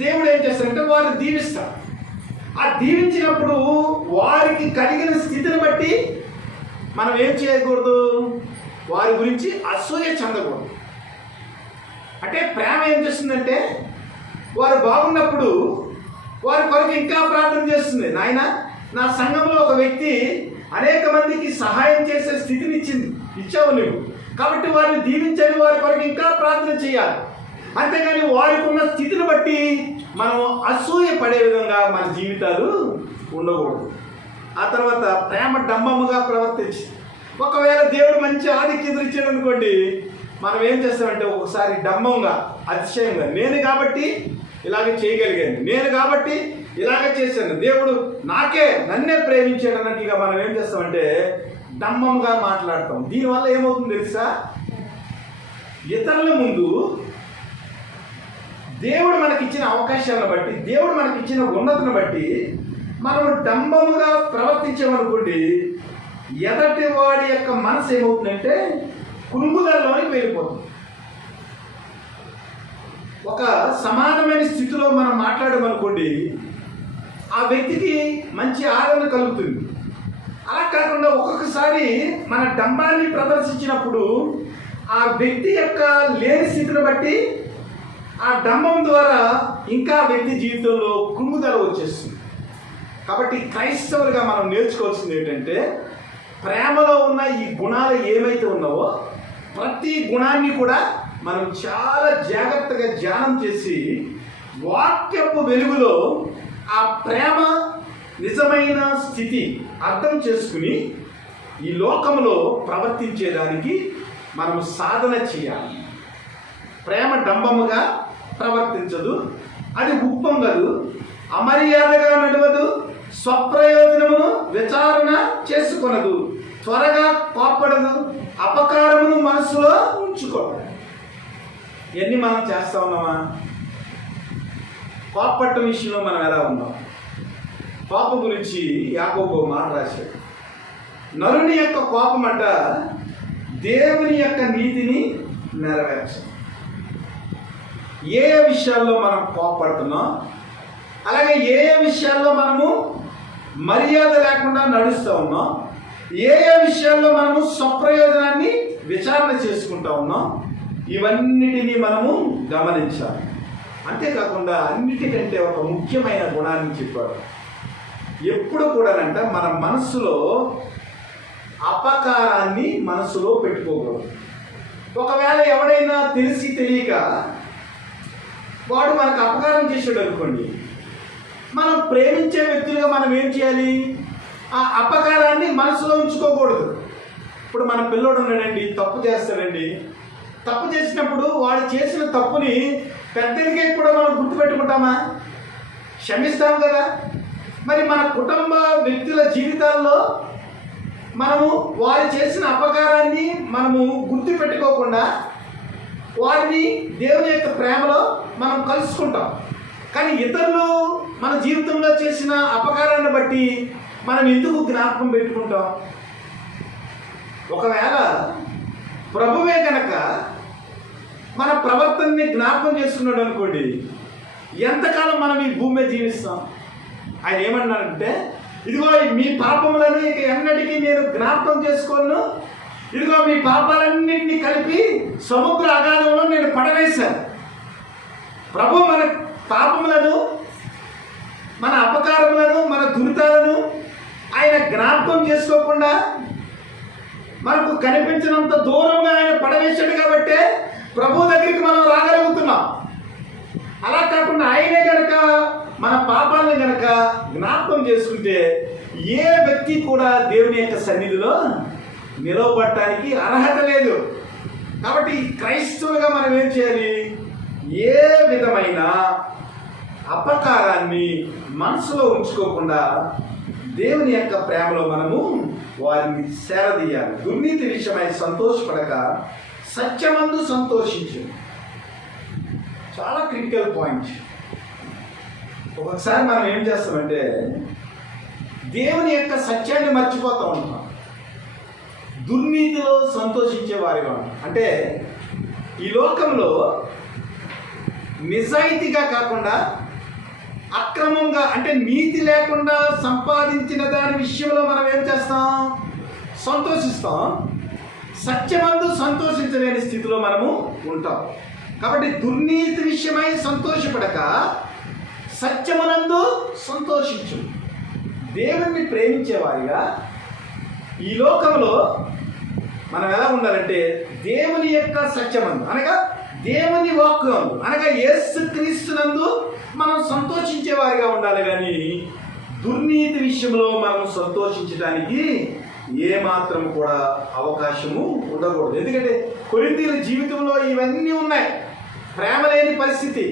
దేవుడు ఏం చేస్తాడంటే వారు దీవిస్తారు. ఆ దీవించినప్పుడు వారికి కలిగిన స్థితిని బట్టి మనం ఏం చేయకూడదు? వారి గురించి అసూయ చెందకూడదు. అంటే ప్రేమ ఏం చేస్తుందంటే వారు బాగున్నప్పుడు వారి కొరకు ఇంకా ప్రార్థన చేస్తుంది. నాయన, నా సంఘంలో ఒక వ్యక్తి అనేక మందికి సహాయం చేసే స్థితిని ఇచ్చావు నువ్వు, కాబట్టి వారిని దీవించని వారి కొరకు ఇంకా ప్రార్థన చేయాలి. అంతేగాని వారికి ఉన్న స్థితిని బట్టి మనం అసూయ పడే విధంగా మన జీవితాలు ఉండకూడదు. ఆ తర్వాత ప్రేమ డంబముగా ప్రవర్తించి, ఒకవేళ దేవుడు మంచి ఆధిక్యత ఇచ్చాడు అనుకోండి, మనం ఏం చేస్తామంటే ఒకసారి డంబంగా, అతిశయంగా, నేను కాబట్టి ఇలాగే చేయగలిగాను, నేను కాబట్టి ఇలాగే చేశాను, దేవుడు నన్నే ప్రేమించాడు అన్నట్టుగా మనం ఏం చేస్తామంటే డంబంగా మాట్లాడతాం. దీనివల్ల ఏమవుతుంది తెలుసా? ఇతరుల ముందు దేవుడు మనకిచ్చిన అవకాశాలను బట్టి, దేవుడు మనకిచ్చిన ఉన్నతిని బట్టి మనం డంబముగా ప్రవర్తించామనుకోండి, ఎదటి వాడి యొక్క మనసు ఏమవుతుందంటే కునుగుదలలోకి వెళ్ళిపోతుంది. ఒక సమానమైన స్థితిలో మనం మాట్లాడమనుకోండి, ఆ వ్యక్తికి మంచి ఆదరణ కలుగుతుంది. అలా కాకుండా ఒక్కొక్కసారి మన డంబాన్ని ప్రదర్శించినప్పుడు ఆ వ్యక్తి యొక్క లేని స్థితిని బట్టి ఆ డంబం ద్వారా ఇంకా వ్యక్తి జీవితంలో కృంగుదల వచ్చేస్తుంది. కాబట్టి క్రైస్తవులుగా మనం నేర్చుకోవాల్సింది ఏంటంటే, ప్రేమలో ఉన్న ఈ గుణాలు ఏమైతే ఉన్నావో ప్రతి గుణాన్ని కూడా మనం చాలా జాగ్రత్తగా ధ్యానం చేసి వాక్యపు వెలుగులో ఆ ప్రేమ నిజమైన స్థితి అర్థం చేసుకుని ఈ లోకంలో ప్రవర్తించేదానికి మనం సాధన చేయాలి. ప్రేమ డంబముగా ప్రవర్తించదు, అది ఉప్పొంగదు, అమర్యాదగా నడవదు, స్వప్రయోజనమును విచారణ చేసుకొనదు, త్వరగా కోపడదు, అపకారమును మనసులో ఉంచుకోదు. ఇవన్నీ మనం చేస్తా ఉన్నామా? కోపపట్ట విషయంలో మనం ఎలా ఉన్నాం? కోపం గురించి యాకోబు మాట రాశాడు. నరుని యొక్క కోపం అంట దేవుని యొక్క నీతిని నెరవేర్చదు. ఏ విషయాల్లో మనం కోపపడుతున్నాం, అలాగే ఏ విషయాల్లో మనము మర్యాద లేకుండా నడుస్తూ ఉన్నాం, ఏ విషయాల్లో మనము స్వప్రయోజనాన్ని విచారణ చేసుకుంటా ఉన్నాం, ఇవన్నిటినీ మనము గమనించాలి. అంతేకాకుండా అన్నిటికంటే ఒక ముఖ్యమైన గుణాన్ని చెప్పాడు. ఎప్పుడు కూడానంట మన మనస్సులో అపకారాన్ని మనసులో పెట్టుకోకూడదు. ఒకవేళ ఎవడైనా తెలిసి తెలియక వాడు మనకు అపకారం చేసాడు అనుకోండి, మనం ప్రేమించే వ్యక్తులుగా మనం ఏం చేయాలి? ఆ అపకారాన్ని మనసులో ఉంచుకోకూడదు. ఇప్పుడు మన పిల్లోడు ఉన్నాడండి, తప్పు చేస్తాడండి. తప్పు చేసినప్పుడు వాడు చేసిన తప్పుని పెద్దదిగా కూడా మనం గుర్తుపెట్టుకుంటామా? క్షమిస్తాం కదా. మరి మన కుటుంబ వ్యక్తుల జీవితాల్లో మనము వారు చేసిన అపకారాన్ని మనము గుర్తుపెట్టుకోకుండా వారిని దేవుని యొక్క ప్రేమలో మనం కలుసుకుంటాం. కానీ ఇతరులు మన జీవితంలో చేసిన అపకారాన్ని బట్టి మనం ఎందుకు జ్ఞాపకం పెట్టుకుంటాం? ఒకవేళ ప్రభువే కనుక మన ప్రవర్తనని జ్ఞాపకం చేసుకున్నాడు అనుకోండి, ఎంతకాలం మనం ఈ భూమి మీద జీవిస్తాం? ఆయన ఏమన్నారంటే, ఇదిగో మీ పాపములను ఇక ఎన్నటికీ నేను జ్ఞాపకం చేసుకోను, ఇదిగో మీ పాపాలన్నింటినీ కలిపి సముద్ర అగాధంలో నేను పడవేశాను. ప్రభు మన పాపములను, మన అపకారములను, మన దురితాలను ఆయన జ్ఞాపకం చేసుకోకుండా మనకు కనిపించినంత దూరంగా ఆయన పడవేశాడు. కాబట్టి ప్రభు దగ్గరికి మనం రాగలుగుతున్నాం. అలా కాకుండా ఆయనే కనుక మన పాపాలను కనుక జ్ఞాపకం చేసుకుంటే ఏ వ్యక్తి కూడా దేవుని యొక్క సన్నిధిలో నిలవబడటానికి అర్హత లేదు. కాబట్టి క్రైస్తవులుగా మనం ఏం చేయాలి? ఏ విధమైన అపకారాన్ని మనసులో ఉంచుకోకుండా దేవుని యొక్క ప్రేమలో మనము వారిని సేరదీయాలి. దుర్నీతి విషయమై సంతోషపడక సత్యమందు సంతోషించు. చాలా క్రిటికల్ పాయింట్. ఒకసారి మనం ఏం చేస్తామంటే దేవుని యొక్క సత్యాన్ని మర్చిపోతూ ఉంటాం, దుర్నీతిలో సంతోషించే వారిగా ఉంటాం. అంటే ఈ లోకంలో నిజాయితీగా కాకుండా అక్రమంగా, అంటే నీతి లేకుండా సంపాదించిన దాని విషయంలో మనం ఏం చేస్తాం? సంతోషిస్తాం, సత్యమందు సంతోషించలేని స్థితిలో మనము ఉంటాం. కాబట్టి దుర్నీతి విషయమై సంతోషపడక సత్యమునందు సంతోషించు. దేవుణ్ణి ప్రేమించేవారిగా ఈ లోకంలో మనం ఎలా ఉండాలంటే దేవుని యొక్క సత్యమందు అనగా దేవుని వాక్యం అనగా యేసుక్రీస్తునందు మనం సంతోషించేవారిగా ఉండాలి. కానీ దుర్నీతి విషయంలో మనం సంతోషించడానికి ఏమాత్రం కూడా అవకాశము ఉండకూడదు. ఎందుకంటే కొరింథీయుల జీవితంలో ఇవన్నీ ఉన్నాయి. ప్రేమ లేని పరిస్థితి,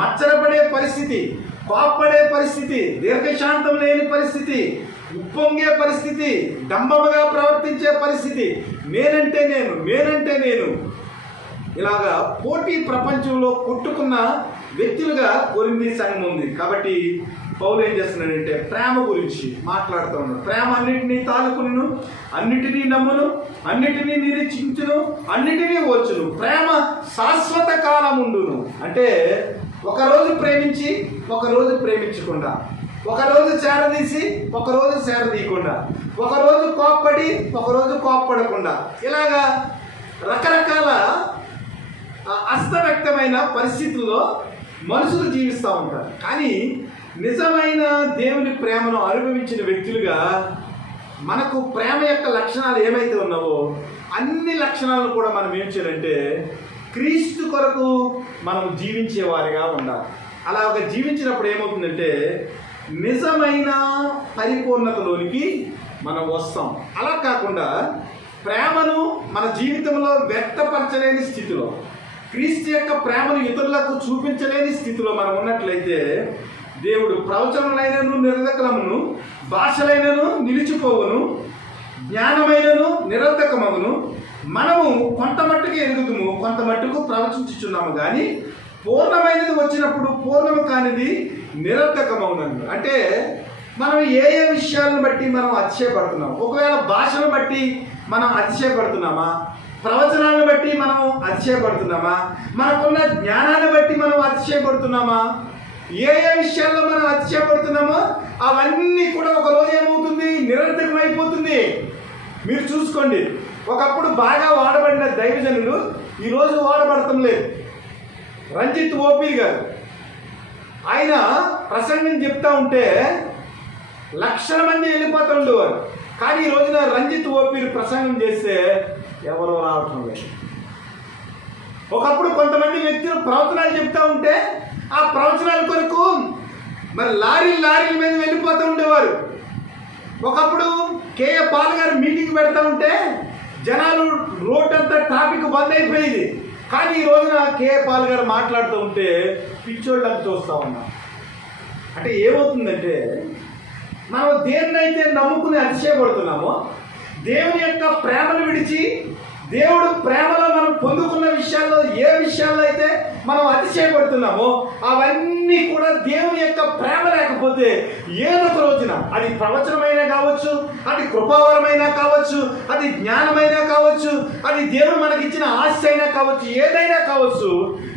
మచ్చరపడే పరిస్థితి, కోప్పడే పరిస్థితి, దీర్ఘశాంతం లేని పరిస్థితి, ఉప్పొంగే పరిస్థితి, డంబముగా ప్రవర్తించే పరిస్థితి, నేనంటే నేను ఇలాగా పోటీ ప్రపంచంలో కొట్టుకున్న వ్యక్తులుగా కొరింథీ సంఘం ఉంది. కాబట్టి పౌలు ఏం చేస్తున్నాడంటే ప్రేమ గురించి మాట్లాడుతూ ఉన్నాడు. ప్రేమ అన్నిటినీ తాలుకును, అన్నిటినీ నమ్మును, అన్నిటినీ నిరీక్షించును, అన్నిటినీ వచ్చును, ప్రేమ శాశ్వత కాలం ఉండును. అంటే ఒకరోజు ప్రేమించి ఒకరోజు ప్రేమించకుండా, ఒకరోజు చేరదీసి ఒకరోజు చేరదీయకుండా, ఒకరోజు కోప్పడి ఒకరోజు కోప్పడకుండా, ఇలాగా రకరకాల అస్తవ్యక్తమైన పరిస్థితుల్లో మనుషులు జీవిస్తూ ఉంటారు. కానీ నిజమైన దేవుని ప్రేమను అనుభవించిన వ్యక్తులుగా మనకు ప్రేమ యొక్క లక్షణాలు ఏమైతే ఉన్నావో అన్ని లక్షణాలను కూడా మనం ఏం చేయాలంటే క్రీస్తు కొరకు మనం జీవించేవారిగా ఉండాలి. అలాగ జీవించినప్పుడు ఏమవుతుందంటే నిజమైన పరిపూర్ణతలోనికి మనం వస్తాం. అలా కాకుండా ప్రేమను మన జీవితంలో వ్యక్తపరచలేని స్థితిలో, క్రీస్తు యొక్క ప్రేమను ఇతరులకు చూపించలేని స్థితిలో మనం ఉన్నట్లయితే దేవుడు ప్రవచనలైనను నిరర్ధకమును, భాషలైనను నిలిచిపోవును, జ్ఞానమైనను నిరర్ధకమగును, మనము కొంత మట్టుకు ఎరుగుదుము, కొంత మట్టుకు ప్రవచించుచున్నాము, కానీ పూర్ణమైనది వచ్చినప్పుడు పూర్ణము కానిది నిరర్ధకమవునను. అంటే మనం ఏ విషయాలను బట్టి మనం అతిశయపడుతున్నాం? ఒకవేళ భాషను బట్టి మనం అతిశయపడుతున్నామా? ప్రవచనాలను బట్టి మనం అతిశయపడుతున్నామా? మనకున్న జ్ఞానాన్ని బట్టి మనం అతిశయపడుతున్నామా? ఏ విషయాల్లో మనం అతిశయపడుతున్నామో అవన్నీ కూడా ఒకరోజు ఏమవుతుంది? నిరర్థకమైపోతుంది. మీరు చూసుకోండి, ఒకప్పుడు బాగా వాడబడిన దైవజనులు ఈరోజు వాడబడటం లేదు. రంజిత్ ఓపీ గారు ఆయన ప్రసంగం చెప్తా ఉంటే లక్షల మంది వెళ్ళిపోతూ ఉండేవారు. కానీ ఈ రోజున రంజిత్ ఓపీలు ప్రసంగం చేస్తే ఎవరు రావటం లేదు. ఒకప్పుడు కొంతమంది వ్యక్తులు ప్రవచనాలు చెప్తా ఉంటే ఆ ప్రవచనాల కొరకు మరి లారీల మీద వెళ్ళిపోతూ ఉండేవారు. ఒకప్పుడు కేఏ పాల్ గారు మీటింగ్ పెడతా ఉంటే జనాలు రోడ్ అంతా ట్రాఫిక్ బంద్ అయిపోయింది. కానీ ఈ రోజున కేఏ పాల్ గారు మాట్లాడుతూ ఉంటే పిచ్చోళ్ళని చూస్తూ ఉన్నాం. అంటే ఏమవుతుందంటే మనం దేన్నైతే నమ్ముకుని అతిశయపడుతున్నామో, దేవుని యొక్క ప్రేమను విడిచి దేవుడు ప్రేమలో మనం పొందుకున్న విషయాల్లో ఏ విషయాల్లో అయితే మనం అతిశయపడుతున్నామో అవన్నీ కూడా దేవుని యొక్క ప్రేమ లేకపోతే ఏదో ఒక రోజున అది ప్రవచనమైనా కావచ్చు, అది కృపావరమైనా కావచ్చు, అది జ్ఞానమైనా కావచ్చు, అది దేవుడు మనకిచ్చిన ఆశ అయినా కావచ్చు, ఏదైనా కావచ్చు,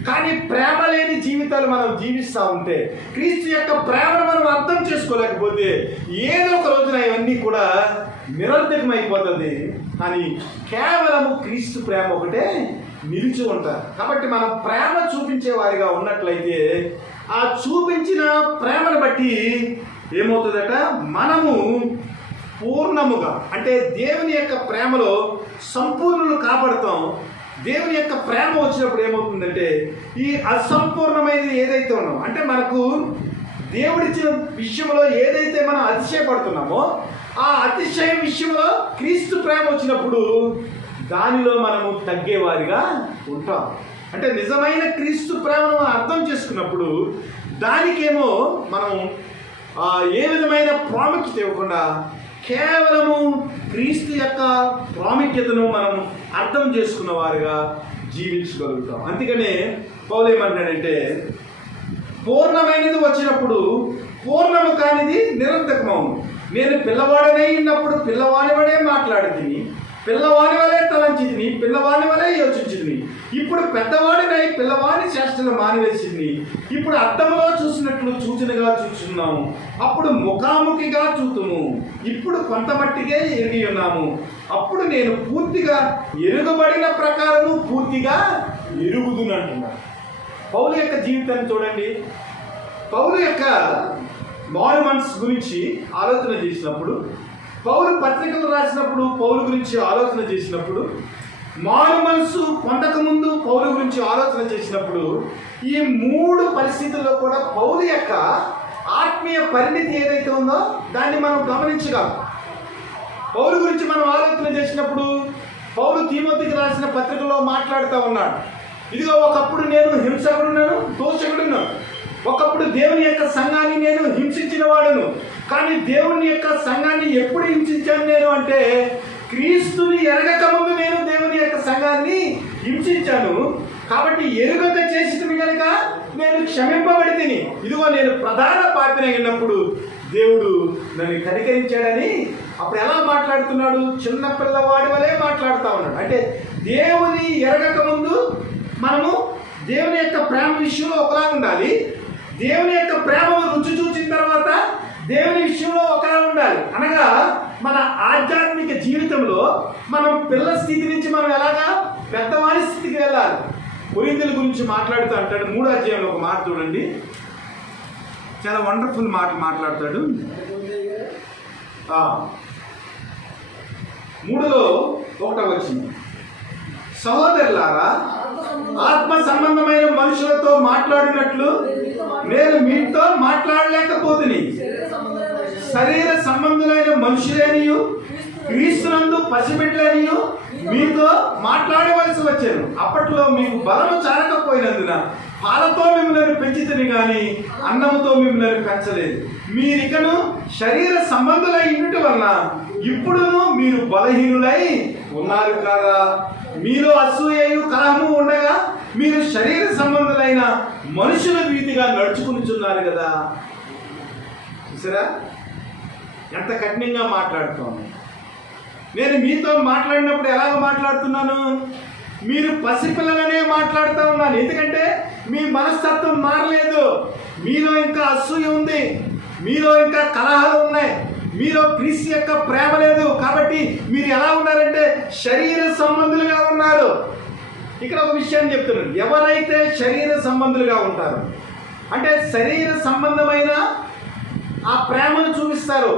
కానీ ప్రేమ లేని జీవితాలు మనం జీవిస్తూ ఉంటే, క్రీస్తు యొక్క ప్రేమను మనం అర్థం చేసుకోలేకపోతే ఏదో ఒక రోజున ఇవన్నీ కూడా నిరర్థకమైపోతుంది. కానీ కేవలము క్రీస్తు ప్రేమ ఒకటే నిలిచి ఉంటారు. కాబట్టి మనం ప్రేమ చూపించే వారిగా ఉన్నట్లయితే ఆ చూపించిన ప్రేమను బట్టి ఏమవుతుందట, మనము పూర్ణముగా అంటే దేవుని యొక్క ప్రేమలో సంపూర్ణులు కాపాడుతాం. దేవుని యొక్క ప్రేమ వచ్చినప్పుడు ఏమవుతుందంటే ఈ అసంపూర్ణమైనది ఏదైతే ఉన్నామో, అంటే మనకు దేవుడిచ్చిన విషయంలో ఏదైతే మనం అతిశయపడుతున్నామో ఆ అతిశయ విషయంలో క్రీస్తు ప్రేమ వచ్చినప్పుడు దానిలో మనము తగ్గేవారిగా ఉంటాం. అంటే నిజమైన క్రీస్తు ప్రేమను మనం అర్థం చేసుకున్నప్పుడు దానికేమో మనం ఏ విధమైన ప్రాముఖ్యత ఇవ్వకుండా కేవలము క్రీస్తు యొక్క ప్రాముఖ్యతను మనం అర్థం చేసుకున్న వారిగా జీవించగలుగుతాం. అందుకనే పౌలు ఏమంటాడంటే పూర్ణమైనది వచ్చినప్పుడు పూర్ణము కానిది నిరర్థకమవును. నేను పిల్లవాడనై ఉన్నప్పుడు పిల్లవాడివడే మాట్లాడుతుంది, పిల్లవాని వలె తలంచితిని, పిల్లవాని వలె యోచించితిని. ఇప్పుడు పెద్దవాడినై పిల్లవాని చేష్టలు మానివేసింది. ఇప్పుడు అద్దములో చూసినట్లు సూచనగా చూస్తున్నాము, అప్పుడు ముఖాముఖిగా చూతుము. ఇప్పుడు కొంత మట్టిగే ఎరిగి ఉన్నాము, అప్పుడు నేను పూర్తిగా ఎరుగబడిన ప్రకారము పూర్తిగా ఎరుగుదునంటున్నాను. పౌలు యొక్క జీవితాన్ని చూడండి. పౌలు యొక్క మారు మనసు గురించి ఆలోచన చేసినప్పుడు, పౌలు పత్రికలు రాసినప్పుడు పౌలు గురించి ఆలోచన చేసినప్పుడు, మారు మనసు పొందకముందు పౌలు గురించి ఆలోచన చేసినప్పుడు, ఈ 3 పరిస్థితుల్లో కూడా పౌలు యొక్క ఆత్మీయ పరిణితి ఏదైతే ఉందో దాన్ని మనం గమనించగలం. పౌలు గురించి మనం ఆలోచన చేసినప్పుడు పౌలు తీమోతికి రాసిన పత్రికలో మాట్లాడుతూ ఉన్నాడు. ఇదిగో ఒకప్పుడు నేను హింసకుడున్నాను, దోషకుడున్నాను. ఒకప్పుడు దేవుని యొక్క సంఘాన్ని నేను హింసించిన వాడును. కానీ దేవుని యొక్క సంఘాన్ని ఎప్పుడు హింసించాను నేను అంటే, క్రీస్తుని ఎరగక ముందు నేను దేవుని యొక్క సంఘాన్ని హింసించాను. కాబట్టి ఎరుగక చేసిన కనుక నేను క్షమింపబడి తిని, ఇదిగో నేను ప్రధాన పాపినై ఉన్నప్పుడు దేవుడు నన్ను కనికరించాడని అప్పుడు ఎలా మాట్లాడుతున్నాడు? చిన్న పిల్లవాడి వలె మాట్లాడుతూ ఉన్నాడు. అంటే దేవుని ఎరగక ముందు మనము దేవుని యొక్క ప్రేమ విషయంలో ఒకలా ఉండాలి, దేవుని యొక్క ప్రేమను రుచి చూసిన తర్వాత దేవుని విషయంలో ఒకలా ఉండాలి. అనగా మన ఆధ్యాత్మిక జీవితంలో మనం పిల్ల స్థితి నుంచి మనం ఎలాగా పెద్దవాడి స్థితికి వెళ్ళాలి. కొరింథీయుల గురించి మాట్లాడుతూ అంటాడు 3వ అధ్యాయంలో ఒక మాట చూడండి, చాలా వండర్ఫుల్ మాట మాట్లాడతాడు. 3లో 1వ వచనం, సహోదరులారా, ఆత్మ సంబంధమైన మనుషులతో మాట్లాడినట్లు నేను మీతో మాట్లాడలేకపోతుని, శరీర సంబంధులైన మనుషులేనియు క్రీస్తునందు పసిబిడ్డలేనియు మీతో మాట్లాడవలసి వచ్చాను. అప్పట్లో మీకు బలము చాలకపోయినందున పాలతో మిమ్మల్ని పెంచితిని కానీ అన్నముతో మిమ్మల్ని పెంచలేదు. మీరికను శరీర సంబంధులై ఉండటం వలన ఇప్పుడును మీరు బలహీనులై ఉన్నారు కదా. మీలో అసూయయు కలహము ఉండగా మీరు శరీర సంబంధులైన మనుషుల రీతిగా నడుచుకుంటున్నారు కదా. చూసారా ఎంత కఠినంగా మాట్లాడుతున్నాను. నేను మీతో మాట్లాడినప్పుడు ఎలాగ మాట్లాడుతున్నాను? మీరు పసిపిల్లలనే మాట్లాడుతూ ఉన్నాను. ఎందుకంటే మీ మనస్తత్వం మారలేదు, మీలో ఇంకా అసూయ ఉంది, మీలో ఇంకా కలహాలు ఉన్నాయి, మీలో క్రీస్తు యొక్క ప్రేమ లేదు. కాబట్టి మీరు ఎలా ఉన్నారంటే శరీర సంబంధులుగా ఉన్నారు. ఇక్కడ ఒక విషయాన్ని చెప్తున్నాను, ఎవరైతే శరీర సంబంధులుగా ఉంటారో అంటే శరీర సంబంధమైన ఆ ప్రేమను చూపిస్తారో,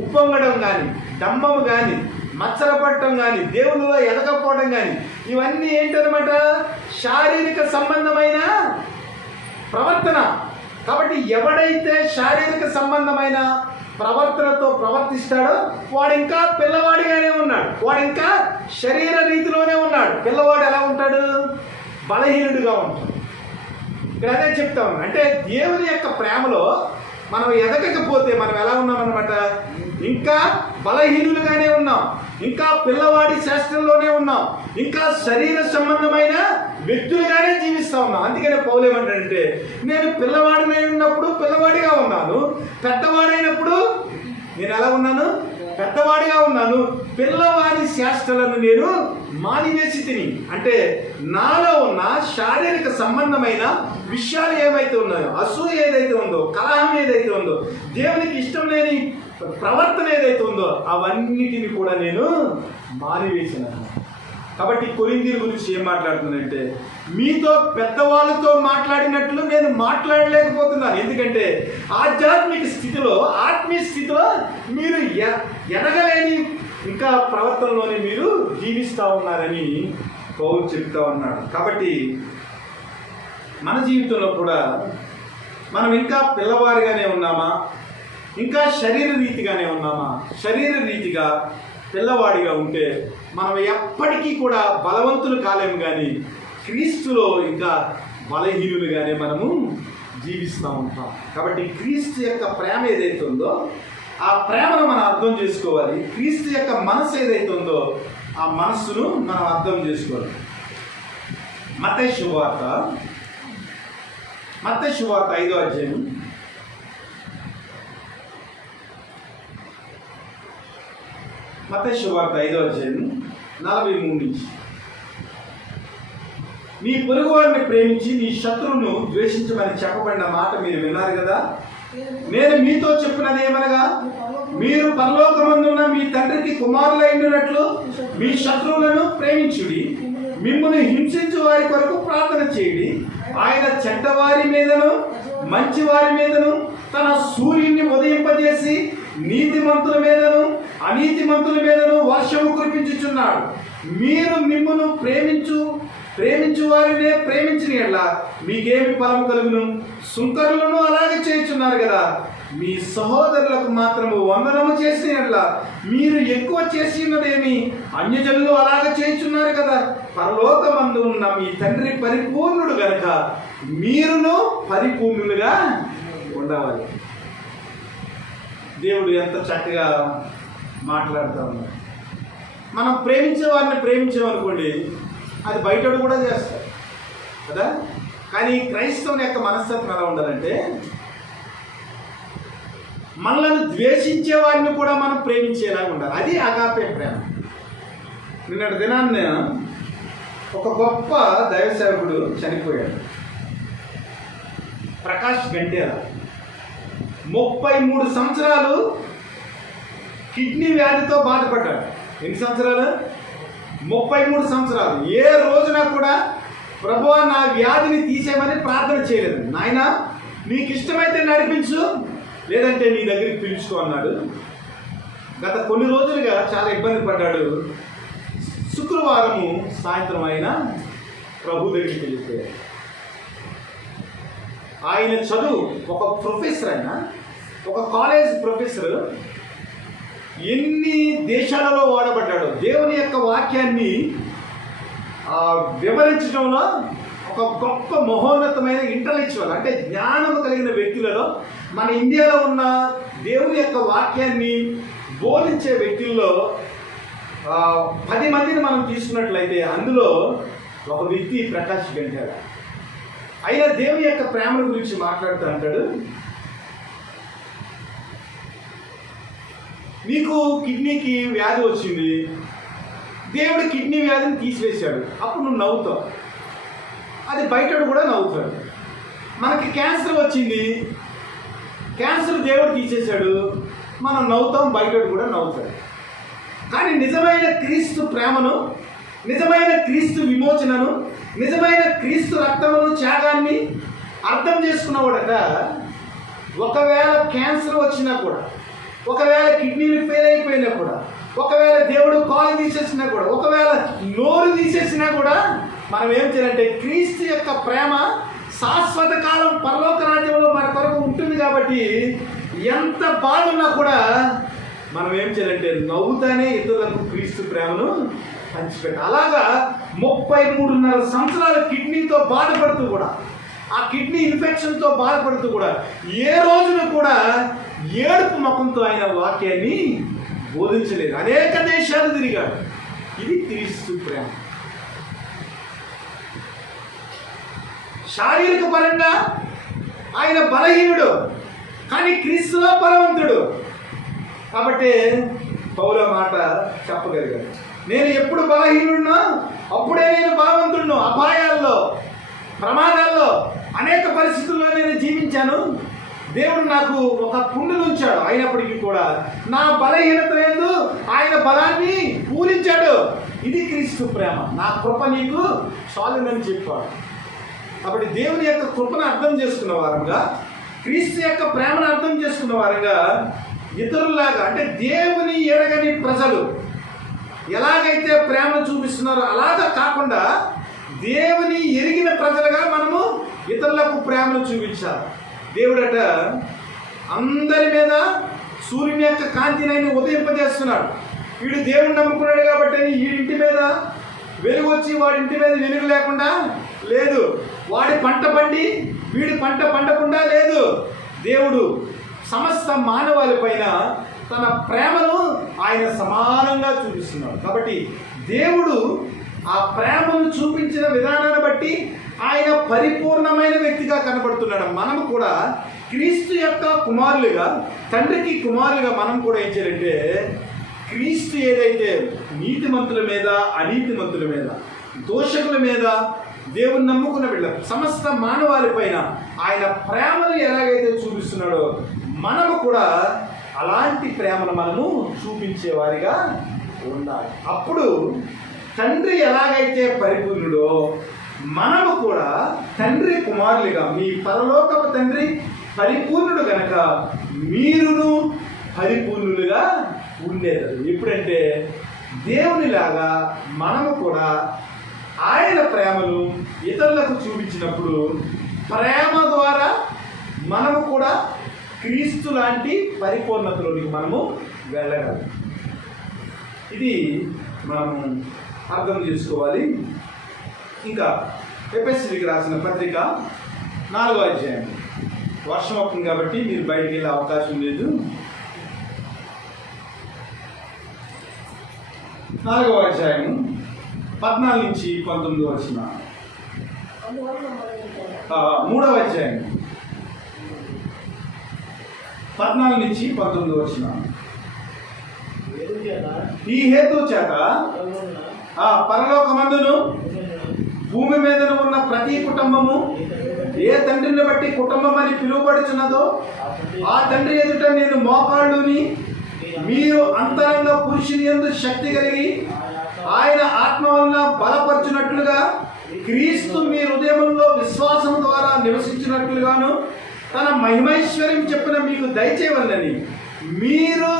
ఉప్పొంగడం కానీ, దమ్మము కానీ, మచ్చరపడటం కానీ, దేవునిలో ఎదగకపోవడం కానీ, ఇవన్నీ ఏంటనమాట? శారీరక సంబంధమైన ప్రవర్తన. కాబట్టి ఎవడైతే శారీరక సంబంధమైన ప్రవర్తనతో ప్రవర్తిస్తాడో వాడు ఇంకా పిల్లవాడిగానే ఉన్నాడు, వాడు ఇంకా శరీర రీతిలోనే ఉన్నాడు. పిల్లవాడు ఎలా ఉంటాడు? బలహీనుడిగా ఉంటాడు. ఇక్కడ అదే చెప్తా ఉన్నాను. అంటే దేవుని యొక్క ప్రేమలో మనం ఎదగకపోతే మనం ఎలా ఉన్నామన్నమాట? ఇంకా బలహీనులుగానే ఉన్నాం, ఇంకా పిల్లవాడి శాస్త్రంలోనే ఉన్నాం, ఇంకా శరీర సంబంధమైన వ్యక్తులుగానే జీవిస్తూ ఉన్నాం. అందుకనే పౌలు ఏమంటాడంటే, నేను పిల్లవాడినై ఉన్నప్పుడు పిల్లవాడిగా ఉన్నాను, పెద్దవాడైనప్పుడు నేను ఎలా ఉన్నాను? పెద్దవాడిగా ఉన్నాను. పిల్లవాడి శాస్త్రాలను నేను మానివేసి తిని, అంటే నాలో ఉన్న శారీరక సంబంధమైన విషయాలు ఏవైతే ఉన్నాయో, అసూయ ఏదైతే ఉందో, కలహం ఏదైతే ఉందో, దేవునికి ఇష్టం లేని ప్రవర్తన ఏదైతే ఉందో అవన్నిటిని కూడా నేను మానివేసినాను. కాబట్టి కొరింథీయుల గురించి ఏం మాట్లాడుతుందంటే, మీతో పెద్దవాళ్ళతో మాట్లాడినట్లు నేను మాట్లాడలేకపోతున్నాను. ఎందుకంటే ఆధ్యాత్మిక స్థితిలో, ఆత్మీయ స్థితిలో మీరు ఎదగలేని ఇంకా ప్రవర్తనలోనే మీరు జీవిస్తూ ఉన్నారని పౌలు చెప్తా ఉన్నాడు. కాబట్టి మన జీవితంలో కూడా మనం ఇంకా పిల్లవారిగానే ఉన్నామా, ఇంకా శరీర రీతిగానే ఉన్నామా? శరీర రీతిగా పిల్లవాడిగా ఉంటే మనం ఎప్పటికీ కూడా బలవంతులు కాలేము, కానీ క్రీస్తులో ఇంకా బలహీనులుగానే మనము జీవిస్తూ ఉంటాం. కాబట్టి క్రీస్తు యొక్క ప్రేమ ఏదైతే ఉందో ఆ ప్రేమను మనం అర్థం చేసుకోవాలి. క్రీస్తు యొక్క మనసు ఏదైతే ఉందో ఆ మనస్సును మనం అర్థం చేసుకోవాలి. మత్తయి శుభవార్త 5వ అధ్యాయం మత్తయి సువార్త 5వ అధ్యాయం 43 నుంచి. నీ పొరుగువాడిని ప్రేమించి నీ శత్రువును ద్వేషించమని చెప్పబడిన మాట మీరు విన్నారు కదా. నేను మీతో చెప్పినది ఏమనగా, మీరు పరలోకమందున్న మీ తండ్రికి కుమారులైనట్లు మీ శత్రువులను ప్రేమించుడి, మిమ్మల్ని హింసించు వారి కొరకు ప్రార్థన చేయుడి. ఆయన చెడ్డవారి మీదను మంచి వారి మీదను తన సూర్యుని ఉదయింపజేసి నీతిమంతుల మీదను అనీతిమంతుల మీదను వర్షము కురిపించుచున్నాడు. మీరు మిమ్మల్ని ప్రేమించు వారినే ప్రేమించిన యెడల మీకేమి ఫలము కలుగును? సుంకరులను అలాగే చేయుచున్నారు కదా. మీ సహోదరులకు మాత్రము వందనము చేసిన యెడల మీరు ఎక్కువ చేసినదేమి? అన్యజనులు అలాగే చేయుచున్నారు కదా. పరలోకమందు ఉన్న మీ తండ్రి పరిపూర్ణుడు గనుక మీరును పరిపూర్ణులుగా ఉండవాలి. దేవుడు ఎంత చక్కగా మాట్లాడుతూ ఉన్నారు. మనం ప్రేమించే వారిని ప్రేమించామనుకోండి, అది బయటోడు కూడా చేస్తారు కదా. కానీ క్రైస్తవుని యొక్క మనస్తత్వం ఎలా ఉండాలంటే, మనల్ని ద్వేషించే వారిని కూడా మనం ప్రేమించేలాగా ఉండాలి. అది అగాపే ప్రేమ. నిన్నటి దినాన్ని ఒక గొప్ప దైవ సేవకుడు చనిపోయాడు. ప్రకాష్ గంటేల 33 సంవత్సరాలు కిడ్నీ వ్యాధితో బాధపడ్డాడు. ఎన్ని సంవత్సరాలు? 33 సంవత్సరాలు. ఏ రోజున కూడా ప్రభువా నా వ్యాధిని తీసేయమని ప్రార్థన చేయలేదు. నాయన నీకు ఇష్టమైతే నడిపించు, లేదంటే నీ దగ్గరికి పిలుచుకో అన్నాడు. గత కొన్ని రోజులుగా చాలా ఇబ్బంది పడ్డాడు. శుక్రవారము సాయంత్రం ఆయన ప్రభు దగ్గరికి వెళ్ళిపోయాడు. ఆయన చదువు ఒక ప్రొఫెసర్, ఆయన ఒక కాలేజ్ ప్రొఫెసర్. ఎన్ని దేశాలలో వాడబడ్డాడో దేవుని యొక్క వాక్యాన్ని వివరించడంలో ఒక గొప్ప మహోన్నతమైన ఇంటలెక్చువల్, అంటే జ్ఞానం కలిగిన వ్యక్తులలో మన ఇండియాలో ఉన్న దేవుని యొక్క వాక్యాన్ని బోధించే వ్యక్తుల్లో 10 మందిని మనం తీసుకున్నట్లయితే అందులో ఒక వ్యక్తి ప్రకాష్ గంటేల. అయినా దేవుని యొక్క ప్రేమ గురించి మాట్లాడుతూ అంటాడు, నీకు కిడ్నీకి వ్యాధి వచ్చింది, దేవుడు కిడ్నీ వ్యాధిని తీసివేశాడు, అప్పుడు నువ్వు నవ్వుతావు, అది బయటడు కూడా నవ్వుతాడు. మనకి క్యాన్సర్ వచ్చింది, క్యాన్సర్ దేవుడు తీసేశాడు, మనం నవ్వుతాం, బయటడు కూడా నవ్వుతాడు. కానీ నిజమైన క్రీస్తు ప్రేమను, నిజమైన క్రీస్తు విమోచనను, నిజమైన క్రీస్తు రక్తమును, త్యాగాన్ని అర్థం చేసుకున్నవాడట ఒకవేళ క్యాన్సర్ వచ్చినా కూడా, ఒకవేళ కిడ్నీలు ఫెయిల్ అయిపోయినా కూడా, ఒకవేళ దేవుడు కాలు తీసేసినా కూడా, ఒకవేళ నోరు తీసేసినా కూడా మనం ఏం చేయాలంటే క్రీస్తు యొక్క ప్రేమ శాశ్వత కాలం పరలోక రాజ్యంలో మన కొరకు ఉంటుంది. కాబట్టి ఎంత బాధ ఉన్నా కూడా మనం ఏం చేయాలంటే నవ్వుతానే ఇతరులకు క్రీస్తు ప్రేమను పంచిపెట్టాలి. అలాగా 33.5 సంవత్సరాలు కిడ్నీతో బాధపడుతూ కూడా, ఆ కిడ్నీ ఇన్ఫెక్షన్తో బాధపడుతూ కూడా ఏ రోజున కూడా ఏడుపు ముఖంతో ఆయన వాక్యాన్ని బోధించలేదు. అనేక దేశాలు తిరిగాడు. ఇది క్రీస్తు ప్రేమ. శారీరక పరంగా ఆయన బలహీనుడు, కానీ క్రీస్తులో బలవంతుడు. కాబట్టి పౌల మాట చెప్పగలిగాడు, నేను ఎప్పుడు బలహీనుడినో అప్పుడే నేను బలవంతుడిను. అపాయాల్లో, ప్రమాదాల్లో, అనేక పరిస్థితుల్లో నేను జీవించాను. దేవుడు నాకు ఒక పుండును ఉంచాడు. అయినప్పటికీ కూడా నా బలహీనత లేదు, ఆయన బలాన్ని పూరించాడు. ఇది క్రీస్తు ప్రేమ. నా కృప నీకు చాలునని చెప్పాడు. కాబట్టి దేవుని యొక్క కృపను అర్థం చేసుకున్న వారంగా, క్రీస్తు యొక్క ప్రేమను అర్థం చేసుకున్న వారంగా ఇతరులాగా, అంటే దేవుని ఎరగని ప్రజలు ఎలాగైతే ప్రేమను చూపిస్తున్నారో అలాగా కాకుండా దేవుని ఎరిగిన ప్రజలుగా మనము ఇతరులకు ప్రేమను చూపించాలి. దేవుడట అందరి మీద సూర్యుని యొక్క కాంతిని ఉదయింపజేస్తున్నాడు. వీడు దేవుడిని నమ్ముకున్నాడు కాబట్టి వీడింటి మీద వెలుగు వచ్చి వాడింటి మీద వెలుగు లేకుండా లేదు. వాడి పంట పండి వీడి పంట పండకుండా లేదు. దేవుడు సమస్త మానవాళి పైన తన ప్రేమను ఆయన సమానంగా చూపిస్తున్నాడు. కాబట్టి దేవుడు ఆ ప్రేమను చూపించిన విధానాన్ని బట్టి ఆయన పరిపూర్ణమైన వ్యక్తిగా కనబడుతున్నాడు. మనము కూడా క్రీస్తు యొక్క కుమారులుగా, తండ్రికి కుమారులుగా మనం కూడా ఏం చేయాలంటే క్రీస్తు ఏదైతే నీతిమంతుల మీద, అనీతిమంతుల మీద, దోషకుల మీద, దేవుని నమ్ముకున్న బిడ్డ సమస్త మానవాళి పైన ఆయన ప్రేమను ఎలాగైతే చూపిస్తున్నాడో మనము కూడా అలాంటి ప్రేమను మనము చూపించేవారిగా ఉండాలి. అప్పుడు తండ్రి ఎలాగైతే పరిపూర్ణుడో మనము కూడా తండ్రి కుమారులుగా, మీ పరలోకపు తండ్రి పరిపూర్ణుడు గనక మీరును పరిపూర్ణులుగా ఉండేది. ఎప్పుడంటే దేవునిలాగా మనము కూడా ఆయన ప్రేమను ఇతరులకు చూపించినప్పుడు ప్రేమ ద్వారా మనము కూడా క్రీస్తు లాంటి పరిపూర్ణతలోనికి మనము వెళ్ళగలం. ఇది మనము అర్థం చేసుకోవాలి. ఇంకా ఎఫెసీయులకు రాసిన పత్రిక 4వ అధ్యాయం. వర్షం అవుతుంది కాబట్టి మీరు బయటికి వెళ్ళే అవకాశం లేదు. 4వ అధ్యాయం 14 నుంచి 19 వచ్చిన 3వ అధ్యాయం 14 నుంచి 19 వచ్చిన. ఈ హేతు చేత పరలోకమందును భూమి మీద ఉన్న ప్రతి కుటుంబము ఏ తండ్రిని బట్టి కుటుంబం అని పిలువబడుచున్నదో ఆ తండ్రి ఎదుట నేను మోకాళ్ళుని, మీరు అంతరంగ పురుషుని యందు శక్తి కలిగి ఆయన ఆత్మ వలన బలపరచునట్లుగా క్రీస్తు మీ హృదయంలో విశ్వాసం ద్వారా నివసించినట్లుగాను తన మహిమైశ్వర్యం చెప్పిన మీకు దయచేయవలనని మీరు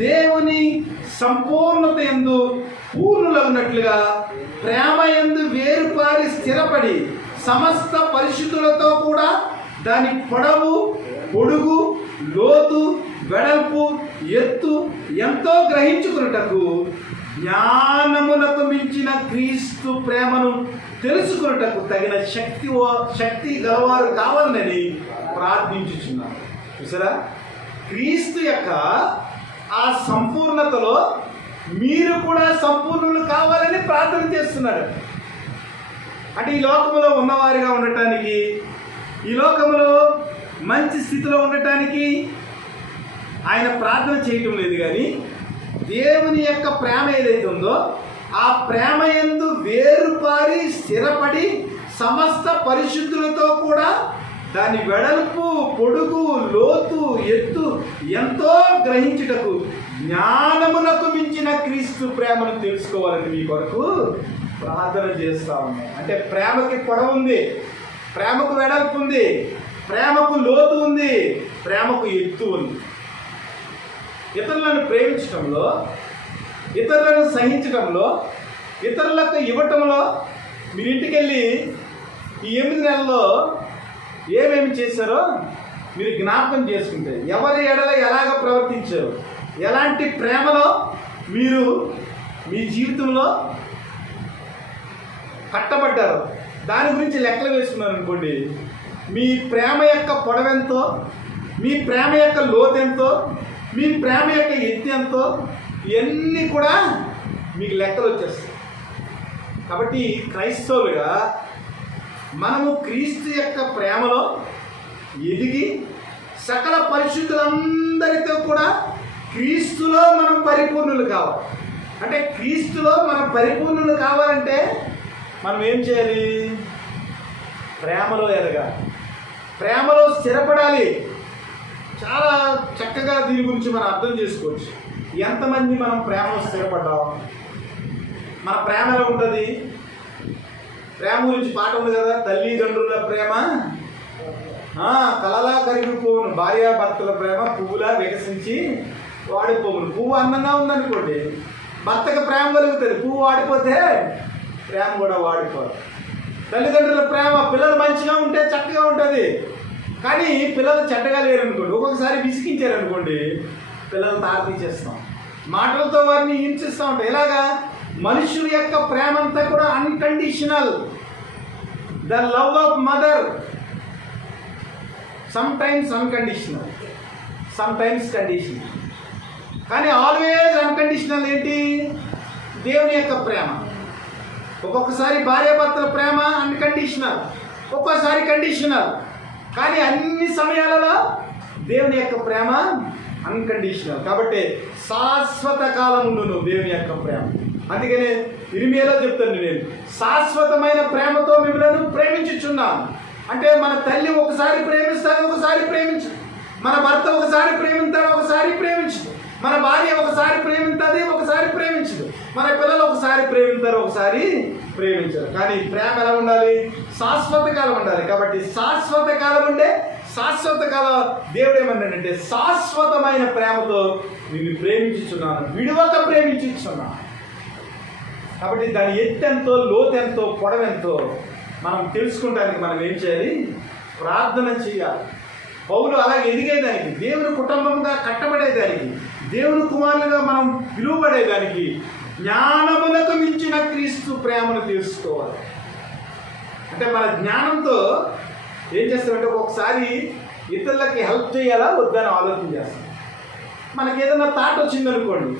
దేవుని సంపూర్ణత యందు పూర్ణులగునట్లుగా ప్రేమ యందు వేరుపారి స్థిరపడి సమస్త పరిశుద్ధులతో కూడా దాని పొడవు, పొడుగు, లోతు, వెడల్పు, ఎత్తు ఎంతో గ్రహించుకున్నటకు జ్ఞానమునకు మించిన క్రీస్తు ప్రేమను తెలుసుకున్నటకు తగిన శక్తి గలవారు కావాలని ప్రార్థించుచున్నారు. చూసారా, క్రీస్తు యొక్క ఆ సంపూర్ణతలో మీరు కూడా సంపూర్ణులు కావాలని ప్రార్థన చేస్తున్నాడు. అంటే ఈ లోకంలో ఉన్నవారిగా ఉండటానికి, ఈ లోకంలో మంచి స్థితిలో ఉండటానికి ఆయన ప్రార్థన చేయటం లేదు. కానీ దేవుని యొక్క ప్రేమ ఏదైతే ఉందో ఆ ప్రేమ యందు వేరుపారి స్థిరపడి సమస్త పరిశుద్ధులతో కూడా దాని వెడల్పు, పొడుగు, లోతు, ఎత్తు ఎంతో గ్రహించుటకు జ్ఞానమునకు మించిన క్రీస్తు ప్రేమను తెలుసుకోవాలని మీ కొరకు ప్రార్థన చేస్తూ ఉన్నాయి. అంటే ప్రేమకి పొడవు ఉంది, ప్రేమకు వెడల్పు ఉంది, ప్రేమకు లోతు ఉంది, ప్రేమకు ఎత్తు ఉంది. ఇతరులను ప్రేమించడంలో, ఇతరులను సహించడంలో, ఇతరులకు ఇవ్వటంలో మీరు ఇంటికి వెళ్ళి ఈ 8 నెలల్లో ఏమేమి చేశారో మీరు జ్ఞాపకం చేసుకుంటే, ఎవరి ఎడల ఎలాగ ప్రవర్తించారు, ఎలాంటి ప్రేమలో మీరు మీ జీవితంలో కట్టబడ్డారు, దాని గురించి లెక్కలు వేసుకున్నారు అనుకోండి. మీ ప్రేమ యొక్క పొడవెంతో, మీ ప్రేమ యొక్క లోతెంతో, మీ ప్రేమ యొక్క ఎత్తు ఎంతో, ఇవన్నీ కూడా మీకు లెక్కలు వచ్చేస్తాయి. కాబట్టి క్రైస్తవులుగా మనము క్రీస్తు యొక్క ప్రేమలో ఎదిగి సకల పరిశుద్ధులందరితో కూడా క్రీస్తులో మనం పరిపూర్ణులు కావాలి. అంటే క్రీస్తులో మనం పరిపూర్ణులు కావాలంటే మనం ఏం చేయాలి? ప్రేమలో ఎదగాలి, ప్రేమలో స్థిరపడాలి. చాలా చక్కగా దీని గురించి మనం అర్థం చేసుకోవచ్చు. ఎంతమంది మనం ప్రేమలో స్థిరపడ్డాం? మన ప్రేమ ఎలా ఉంటుంది? ప్రేమ గురించి పాట ఉంది కదా, తల్లిదండ్రుల ప్రేమ కలలా కరిగిపోవును, భార్యాభర్తల ప్రేమ పువ్వులా వికసించి వాడిపోవును. పువ్వు అందంగా ఉందనుకోండి, భర్తకు ప్రేమ కలుగుతుంది. పువ్వు వాడిపోతే ప్రేమ కూడా వాడిపోదు. తల్లిదండ్రుల ప్రేమ, పిల్లలు మంచిగా ఉంటే చక్కగా ఉంటుంది. కానీ పిల్లలు చెడ్డగా లేరనుకోండి, ఒక్కొక్కసారి విసిగించారనుకోండి, పిల్లలు తారతీసేస్తాం, మాటలతో వారిని హింసిస్తూ ఉంటాం. ఇలాగా మనుషుల యొక్క ప్రేమ అంతా కూడా unconditional. The love of mother some times unconditional, some times conditional, కానీ ఆల్వేజ్ అన్కండిషనల్. ఏంటి? దేవుని యొక్క ప్రేమ. ఒక్కొక్కసారి భార్యాభర్తల ప్రేమ అన్కండిషనల్, ఒక్కోసారి కండిషనల్. కానీ అన్ని సమయాలలో దేవుని యొక్క ప్రేమ అన్కండిషనల్. కాబట్టి శాశ్వత కాలం ఉండును దేవుని యొక్క ప్రేమ. అందుకనే ఇర్మియాలో చెప్తాను, నేను శాశ్వతమైన ప్రేమతో మిమ్మల్ని ప్రేమించుచున్నాను. అంటే మన తల్లి ఒకసారి ప్రేమిస్తాను, ఒకసారి ప్రేమించదు. మన భర్త ఒకసారి ప్రేమిస్తాడు, ఒకసారి ప్రేమించదు. మన భార్య ఒకసారి ప్రేమిస్తుంది, ఒకసారి ప్రేమించదు. మన పిల్లలు ఒకసారి ప్రేమిస్తారు, ఒకసారి ప్రేమించరు. కానీ ప్రేమ ఎలా ఉండాలి? శాశ్వత కాలం ఉండాలి. కాబట్టి శాశ్వత కాలం ఉండే శాశ్వత కాలం దేవుడు ఏమన్నాడంటే, శాశ్వతమైన ప్రేమతో నిన్ను ప్రేమించుచున్నాను, విడువక ప్రేమించుచున్నాను. కాబట్టి దాని ఎత్తెంతో, లోతెంతో, పొడవెంతో మనం తెలుసుకోవడానికి మనం ఏం చేయాలి? ప్రార్థన చేయాలి. పౌలు అలాగే ఎదిగేదానికి, దేవుని కుటుంబంగా కట్టబడేదానికి, దేవుని కుమారులుగా మనం పిలువబడేదానికి జ్ఞానములకు మించిన క్రీస్తు ప్రేమను తెలుసుకోవాలి. అంటే మన జ్ఞానంతో ఏం చేస్తామంటే, ఒక్కొక్కసారి ఇతరులకి హెల్ప్ చేయాలా వద్దని ఆలోచన చేస్తాం. మనకి ఏదైనా థాట్ వచ్చిందనుకోండి,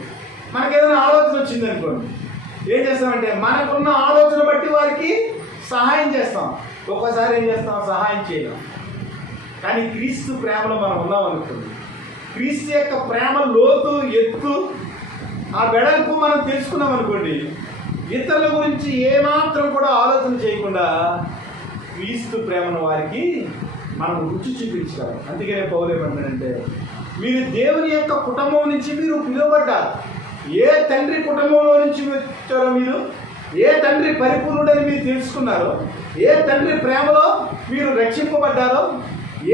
మనకి ఏదైనా ఆలోచన వచ్చిందనుకోండి, ఏం చేస్తామంటే మనకున్న ఆలోచన బట్టి వారికి సహాయం చేస్తాం. ఒక్కోసారి ఏం చేస్తాం? సహాయం చేయలేం. కానీ క్రీస్తు ప్రేమలో మనం ఉన్నాం అనుకోండి, క్రీస్తు యొక్క ప్రేమ లోతు, ఎత్తు, ఆ వెడల్పు మనం తెలుసుకున్నాం అనుకోండి, ఇతరుల గురించి ఏమాత్రం కూడా ఆలోచన చేయకుండా క్రీస్తు ప్రేమను వారికి మనం రుచి చూపించాలి. అందుకనే పౌలు ఏమంటాడంటే, మీరు దేవుని యొక్క కుటుంబం నుంచి మీరు పిలువబడ్డారు. ఏ తండ్రి కుటుంబంలో నుంచి వచ్చారో, మీరు ఏ తండ్రి పరిపూర్ణుడని మీరు తెలుసుకున్నారో, ఏ తండ్రి ప్రేమలో మీరు రక్షింపబడ్డారో,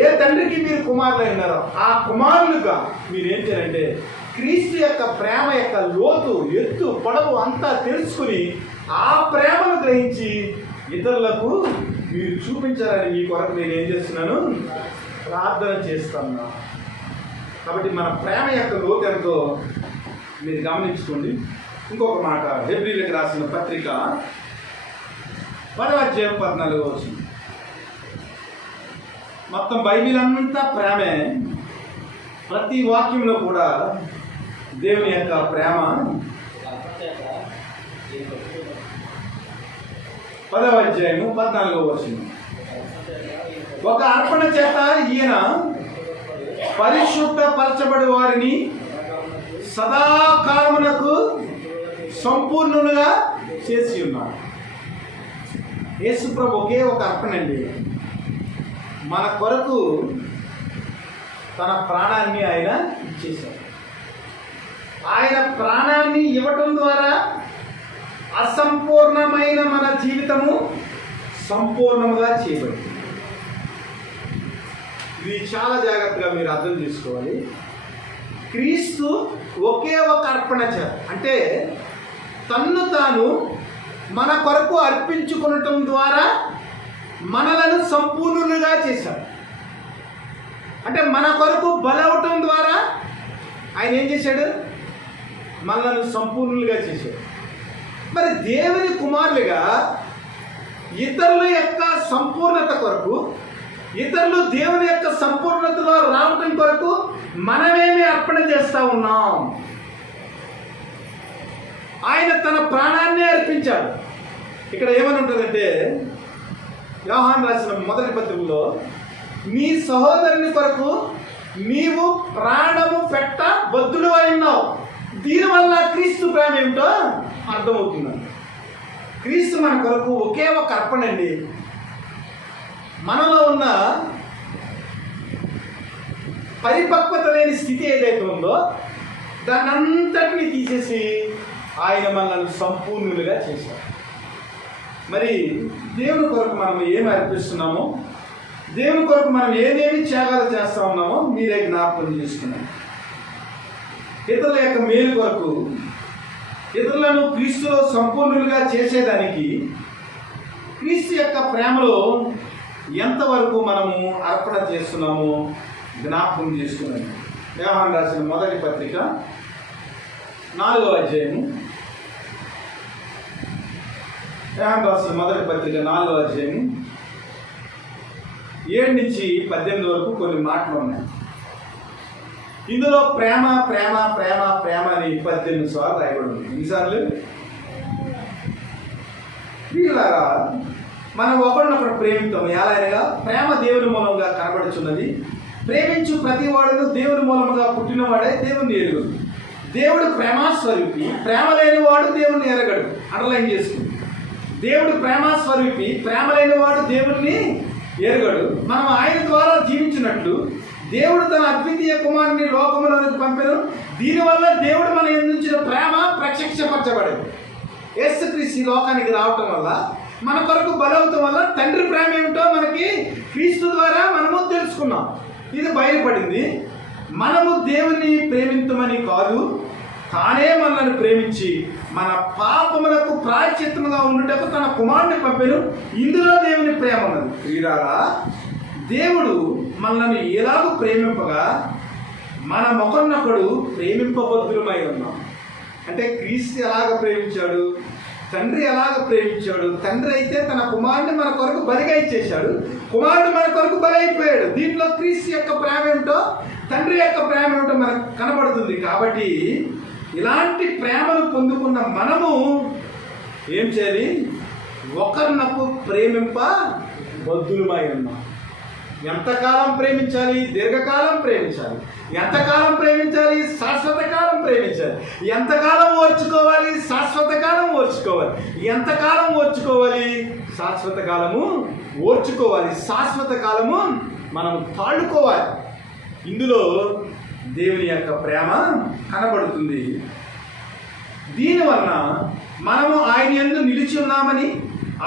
ఏ తండ్రికి మీరు కుమారులు ఉన్నారో, ఆ కుమారులుగా మీరు ఏం చేయాలంటే క్రీస్తు యొక్క ప్రేమ యొక్క లోతు, ఎత్తు, పొడవు అంతా తెలుసుకుని ఆ ప్రేమను గ్రహించి ఇతరులకు మీరు చూపించాలని మీ కొరకు నేను ఏం చేస్తున్నాను? ప్రార్థన చేస్తాను. కాబట్టి మన ప్రేమ యొక్క లోతు ఎంతో మీరు గమనించుకోండి. ఇంకొక మాట, హెబ్రీలకు రాసిన పత్రిక 10:14. మొత్తం బైబిల్ అంతా ప్రేమే. ప్రతి వాక్యంలో కూడా దేవుని యొక్క ప్రేమ. 10:14. ఒక అర్పణ చేత ఈయన పరిశుద్ధపరచబడి వారిని సదాకాలమునకు సంపూర్ణులుగా చేసి ఉన్నారు. యేసుప్రభు ఒకే ఒక అర్పణ అండి. మన కొరకు తన ప్రాణాన్ని ఆయన ఇచ్చేశాడు. ఆయన ప్రాణాన్ని ఇవ్వటం ద్వారా అసంపూర్ణమైన మన జీవితము సంపూర్ణముగా చేయబడింది. ఇది చాలా జాగ్రత్తగా మీరు అర్థం చేసుకోవాలి. క్రీస్తు ఒకే ఒక అర్పణ చేత, అంటే తన్ను తాను మన కొరకు అర్పించుకొనటం ద్వారా మనలను సంపూర్ణులుగా చేశాడు. అంటే మన కొరకు బలవటం ద్వారా ఆయన ఏం చేశాడు? మనలను సంపూర్ణులుగా చేశాడు. మరి దేవుని కుమారులుగా ఇతరుల యొక్క సంపూర్ణత కొరకు, ఇతరులు దేవుని యొక్క సంపూర్ణతలో రావటం కొరకు మనమేమి అర్పణ చేస్తూ ఉన్నాం? ఆయన తన ప్రాణాన్ని అర్పించాడు. ఇక్కడ ఏమని ఉంటుందంటే, యోహాను రాసిన మొదటి పత్రికలో, నీ సహోదరుని కొరకు నీవు ప్రాణము పెట్ట బద్దుడు అయినావు. దీనివల్ల క్రీస్తు ప్రేమ ఏమిటో అర్థమవుతుంది. క్రీస్తు మన కొరకు ఒకే ఒక అర్పణ అండి. మనలో ఉన్న పరిపక్వత లేని స్థితి ఏదైతే ఉందో దాన్ని అంతటినీ తీసేసి ఆయన మనల్ని సంపూర్ణులుగా చేశారు. మరి దేవుని కొరకు మనం ఏమి అర్పిస్తున్నామో, దేవుని కొరకు మనం ఏదేమి త్యాగాలు చేస్తూ ఉన్నామో మీరే జ్ఞాపకం చేసుకున్నాం. ఇతరుల యొక్క మేలు కొరకు, ఇతరులను క్రీస్తులో సంపూర్ణులుగా చేసేదానికి క్రీస్తు యొక్క ప్రేమలో ఎంతవరకు మనము అర్పణ చేస్తున్నామో జ్ఞాపకం చేసుకున్నాము. యోహాను రాసిన మొదటి పత్రిక 4వ అధ్యాయము, యోహాను రాసిన మొదటి పత్రిక 4వ అధ్యాయము 7 నుంచి 18 వరకు కొన్ని మాటలు ఉన్నాయి. ఇందులో ప్రేమ ప్రేమ ప్రేమ ప్రేమ అని 18 సార్లు రాయబడి ఉంది. ఎన్నిసార్లు? వీళ్ళారా మనం ఒకరినొకరు ప్రేమిస్తాం. ఎలాగనగా ప్రేమ దేవుని మూలంగా కనబడుచున్నది, ప్రేమించు ప్రతి వాడును దేవుని మూలముగా పుట్టినవాడే దేవుని ఎరుగు. దేవుడు ప్రేమాస్వరూపి, ప్రేమ లేని వాడు దేవుణ్ణి ఎరగడు. అండర్లైన్ చేసుకుంది. దేవుడు ప్రేమాస్వరూపి, ప్రేమ లేని వాడు దేవుణ్ణి ఎరగడు. మనం ఆయన ద్వారా జీవించినట్లు దేవుడు తన అద్వితీయ కుమారుని లోకములోనికి పంపెను. దీనివల్ల దేవుడు మన యందుంచిన ప్రేమ ప్రత్యక్షపరచబడింది. యేసుక్రీస్తు ఈ లోకానికి రావటం వల్ల, మన కొరకు బలవటం వల్ల తండ్రి ప్రేమ ఏమిటో మనకి క్రీస్తు ద్వారా మనము తెలుసుకున్నాం. ఇది బయలుపడింది. మనము దేవుని ప్రేమించమని కాదు, తానే మనల్ని ప్రేమించి మన పాపములకు ప్రాయశ్చిత్తముగా ఉండుటకు తన కుమారుని పంపెను. ఇందులో దేవుని ప్రేమ ఉన్నది. ప్రియులారా, దేవుడు మనల్ని ఎలాగూ ప్రేమింపగా మన ఒకరినొకడు ప్రేమింపబద్ధులమై ఉన్నాం. అంటే క్రీస్తు ఎలాగ ప్రేమించాడు, తండ్రి ఎలాగ ప్రేమించాడు. తండ్రి అయితే తన కుమారుని మన కొరకు బలిగా ఇచ్చేశాడు, కుమారుడు మన కొరకు బలి అయిపోయాడు. దీంట్లో క్రీస్తు యొక్క ప్రేమ ఏమిటో, తండ్రి యొక్క ప్రేమ ఏమిటో మనకు కనబడుతుంది. కాబట్టి ఇలాంటి ప్రేమను పొందుకున్న మనము ఏం చేయాలి? ఒకరినొకరు ప్రేమింప బద్ధులమై ఉన్నాం. ఎంతకాలం ప్రేమించాలి? దీర్ఘకాలం ప్రేమించాలి. ఎంతకాలం ప్రేమించాలి? శాశ్వత కాలం ప్రేమించాలి. ఎంతకాలం ఓర్చుకోవాలి? శాశ్వత కాలం ఓర్చుకోవాలి. ఎంతకాలం ఓర్చుకోవాలి? శాశ్వత కాలము ఓర్చుకోవాలి. శాశ్వత కాలము మనం తాళుకోవాలి. ఇందులో దేవుని యొక్క ప్రేమ కనబడుతుంది. దీనివలన మనము ఆయన యందు నిలిచి ఉన్నామని,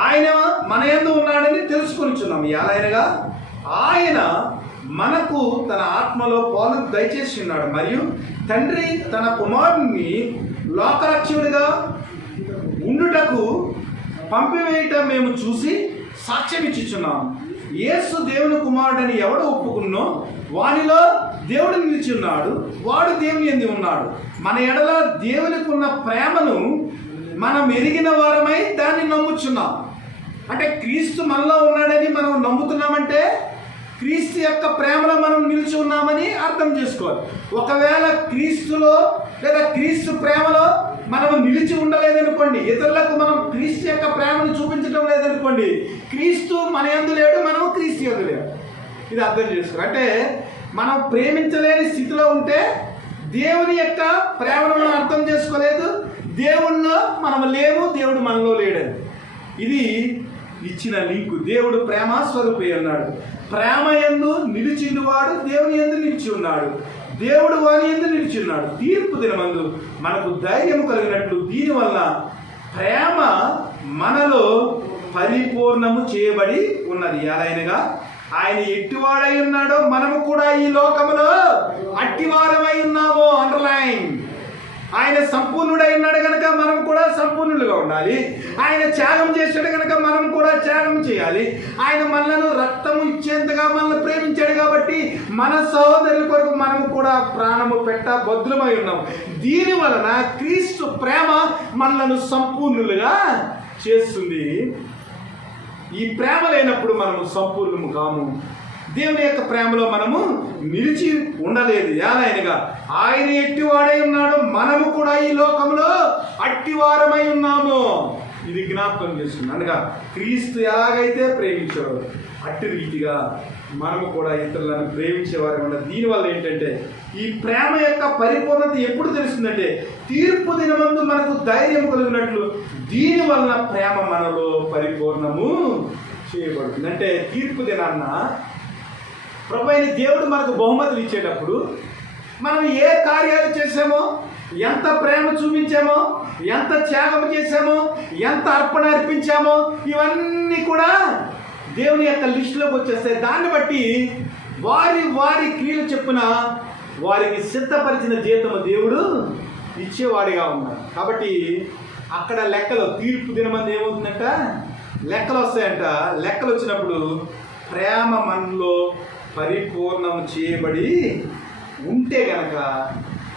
ఆయన మన యందు ఉన్నాడని తెలుసుకొనిచున్నాం. ఎలాగనగా ఆయన మనకు తన ఆత్మలో పాలు దయచేసి ఉన్నాడు. మరియు తండ్రి తన కుమారుని లోకరక్షకుడిగా ఉండుటకు పంపివేయటం మేము చూసి సాక్ష్యం ఇచ్చుచున్నాం. యేసు దేవుని కుమారుడని ఎవడు ఒప్పుకున్నో వానిలో దేవుడు నిలిచి ఉన్నాడు, వాడు దేవుని యందు ఉన్నాడు. మన ఎడల దేవునికి ఉన్న ప్రేమను మనం ఎరిగిన వారమై దాన్ని నమ్ముచున్నాం. అంటే క్రీస్తు మనలో ఉన్నాడని మనం నమ్ముతున్నామంటే క్రీస్తు యొక్క ప్రేమలో మనం నిలిచి ఉన్నామని అర్థం చేసుకోవాలి. ఒకవేళ క్రీస్తులో లేదా క్రీస్తు ప్రేమలో మనం నిలిచి ఉండలేదనుకోండి, ఇతరులకు మనం క్రీస్తు యొక్క ప్రేమను చూపించడం లేదనుకోండి, క్రీస్తు మన యందు లేడు, మనం క్రీస్తు యందు లేడు. ఇది అర్థం చేసుకోవాలి. అంటే మనం ప్రేమించలేని స్థితిలో ఉంటే దేవుని యొక్క ప్రేమను మనం అర్థం చేసుకోలేదు, దేవుణ్ణిలో మనం లేము, దేవుడు మనలో లేడని. ఇది ఇచ్చిన లింకు. దేవుడు ప్రేమ స్వరూపి అన్నాడు. ప్రేమ యందు నిలిచిండువాడు దేవుని యందు నిలిచి ఉన్నాడు, దేవుడు వాని యందు నిలిచి ఉన్నాడు. తీర్పు దినమందు మనకు ధైర్యం కలిగినట్లు దీనివల్ల ప్రేమ మనలో పరిపూర్ణము చేయబడి ఉన్నది. ఎలాగనగా ఆయన ఎట్టివాడై ఉన్నాడో మనము కూడా ఈ లోకములో అట్టివారమై ఉన్నాము. అండర్లైన్. ఆయన సంపూర్ణుడై ఉన్నాడు కనుక మనం కూడా సంపూర్ణులుగా ఉండాలి. ఆయన త్యాగం చేశాడు కనుక మనం కూడా త్యాగం చేయాలి. ఆయన మనలను రక్తము ఇచ్చేంతగా మనల్ని ప్రేమించాడు కాబట్టి మన సహోదరుల కొరకు మనము కూడా ప్రాణము పెట్ట బద్ధులమై ఉన్నాం. దీని వలన క్రీస్తు ప్రేమ మనలను సంపూర్ణులుగా చేస్తుంది. ఈ ప్రేమ లేనప్పుడు మనము సంపూర్ణము కాము. దేవుని యొక్క ప్రేమలో మనము నిలిచి ఉండలేదు. ఎలాగనగా ఆయన ఎట్టివాడై ఉన్నాడు, మనము కూడా ఈ లోకంలో అట్టివారమై ఉన్నాము. ఇది జ్ఞాపకం చేసుకుంది. అనగా క్రీస్తు ఎలాగైతే ప్రేమించాడో అట్టి రీతిగా మనము కూడా ఇతరులను ప్రేమించేవారు ఉండాలి. దీనివల్ల ఏంటంటే ఈ ప్రేమ యొక్క పరిపూర్ణత ఎప్పుడు తెలుస్తుందంటే తీర్పు దినమందు మనకు ధైర్యం కలిగినట్లు దీనివల్ల ప్రేమ మనలో పరిపూర్ణము చేయబడుతుంది. అంటే తీర్పు దినాన్న ప్రభువైన దేవుడు మనకు బహుమతులు ఇచ్చేటప్పుడు మనం ఏ కార్యాలు చేసామో, ఎంత ప్రేమ చూపించామో, ఎంత త్యాగం చేశామో, ఎంత అర్పణ అర్పించామో ఇవన్నీ కూడా దేవుని యొక్క లిస్టులోకి వచ్చేస్తాయి. దాన్ని బట్టి వారి వారి క్రియలు చెప్పున వారికి సిద్ధపరిచిన జీతము దేవుడు ఇచ్చేవాడిగా ఉన్నాడు. కాబట్టి అక్కడ లెక్కలు తీర్పు దినమంది ఏమవుతుందంట, లెక్కలు వస్తాయంట. లెక్కలు వచ్చినప్పుడు ప్రేమ మనలో పరిపూర్ణం చేయబడి ఉంటే గనక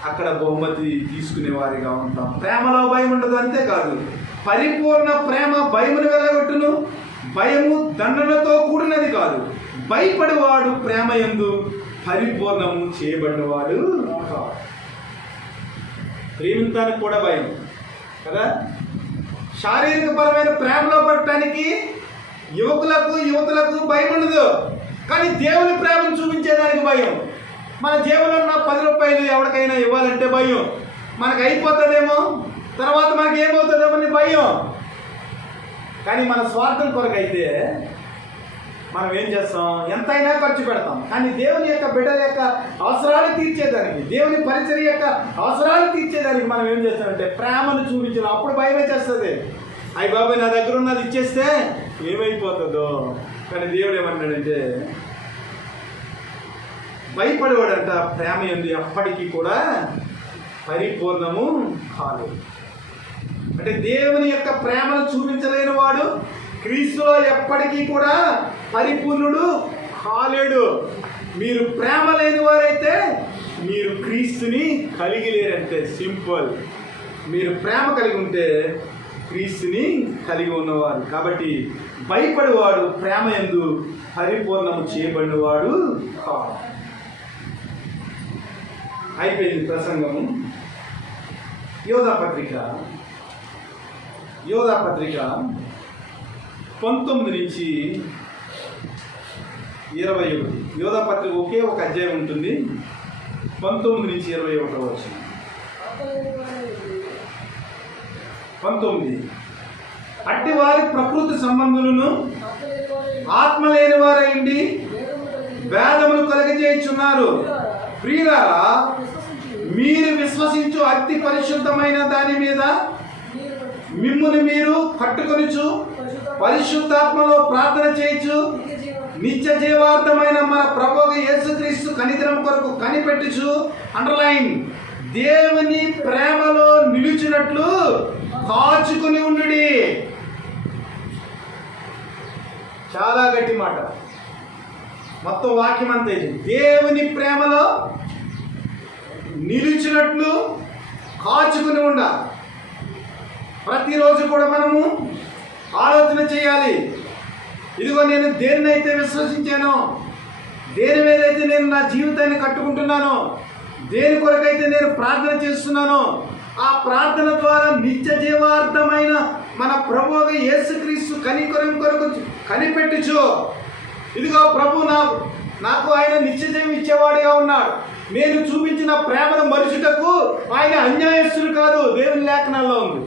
అక్కడ బహుమతి తీసుకునే వారిగా ఉంటాం. ప్రేమలో భయం ఉండదు. అంతేకాదు పరిపూర్ణ ప్రేమ భయమును వెలగొట్టును, భయము దండనతో కూడినది కాదు. భయపడేవాడు ప్రేమ యందు పరిపూర్ణము చేయబడినవాడు. ప్రేమించడానికి కూడా భయం కదా. శారీరక పరమైన ప్రేమలో పడటానికి యువకులకు యువతులకు భయం ఉండదు, కానీ దేవుని ప్రేమను చూపించేదానికి భయం. మన జేబులో ఉన్న 10 రూపాయలు ఎవరికైనా ఇవ్వాలంటే భయం. మనకు అయిపోతుందేమో, తర్వాత మనకి ఏమవుతుందేమో అని భయం. కానీ మన స్వార్థం కొరకైతే మనం ఏం చేస్తాం? ఎంతైనా ఖర్చు పెడతాం. కానీ దేవుని యొక్క బిడ్డల యొక్క అవసరాలు తీర్చేదానికి, దేవుని పరిచర్య యొక్క అవసరాలు తీర్చేదానికి మనం ఏం చేస్తామంటే ప్రేమను చూపించాలి. అప్పుడు భయమే చేస్తుంది. అయ్యి బాబాయ్ నా దగ్గర ఉన్నది ఇచ్చేస్తే ఏమైపోతుందో. కానీ దేవుడు ఏమన్నాడంటే భయపడేవాడంట ప్రేమ యందు ఎప్పటికీ కూడా పరిపూర్ణము కాలేదు. అంటే దేవుని యొక్క ప్రేమను చూపించలేని వాడు క్రీస్తులో ఎప్పటికీ కూడా పరిపూర్ణుడు కాలేడు. మీరు ప్రేమ లేని వారైతే మీరు క్రీస్తుని కలిగి లేరంటే సింపుల్. మీరు ప్రేమ కలిగి ఉంటే క్రీస్తుని కలిగి ఉన్నవాడు. కాబట్టి భయపడేవాడు ప్రేమ యందు పరిపూర్ణము చేయబడినవాడు కాదు. అయిపోయింది ప్రసంగము. యోధా పత్రిక 19 నుంచి 21. యోధా పత్రిక ఒకే ఒక అధ్యాయం ఉంటుంది. 19 నుంచి 21 వచ్చిన 19. అట్టి వారి ప్రకృతి సంబంధులను ఆత్మ లేని వారైండి వేదములు కలగజేయుచున్నారు. ప్రియులారా, మీరు విశ్వసించు అతి పరిశుద్ధమైన దాని మీద మిమ్మును మీరు కట్టుకొనుచు పరిశుద్ధాత్మలో ప్రార్థన చేయొచ్చు నిత్య జీవార్థమైన మన ప్రభువు యేసుక్రీస్తు కనికరం కొరకు కనిపెట్టుచు, అండర్లైన్, దేవుని ప్రేమలో నిలిచినట్లు కాచుకుని ఉండుడి. చాలా గట్టి మాట. మొత్తం వాక్యం అంతే. దేవుని ప్రేమలో నిలిచినట్లు కాచుకుని ఉండాలి. ప్రతిరోజు కూడా మనము ఆలోచన చేయాలి. ఇదిగో నేను దేనినైతే విశ్వసించానో, దేని మీదైతే నేను నా జీవితాన్ని కట్టుకుంటున్నానో, దేని కొరకైతే నేను ప్రార్థన చేస్తున్నానో, ఆ ప్రార్థన ద్వారా నిత్య జీవార్థమైన మన ప్రభువు యేసుక్రీస్తు కనికరం కొరకు కనిపెట్టుచు. ఇదిగో ప్రభు నాకు ఆయన నిత్య జీవం ఇచ్చేవాడిగా ఉన్నాడు. నేను చూపించిన ప్రేమను మరుచుటకు ఆయన అన్యాయస్తుడు కాదు. దేవుని లేఖనాల్లో ఉంది.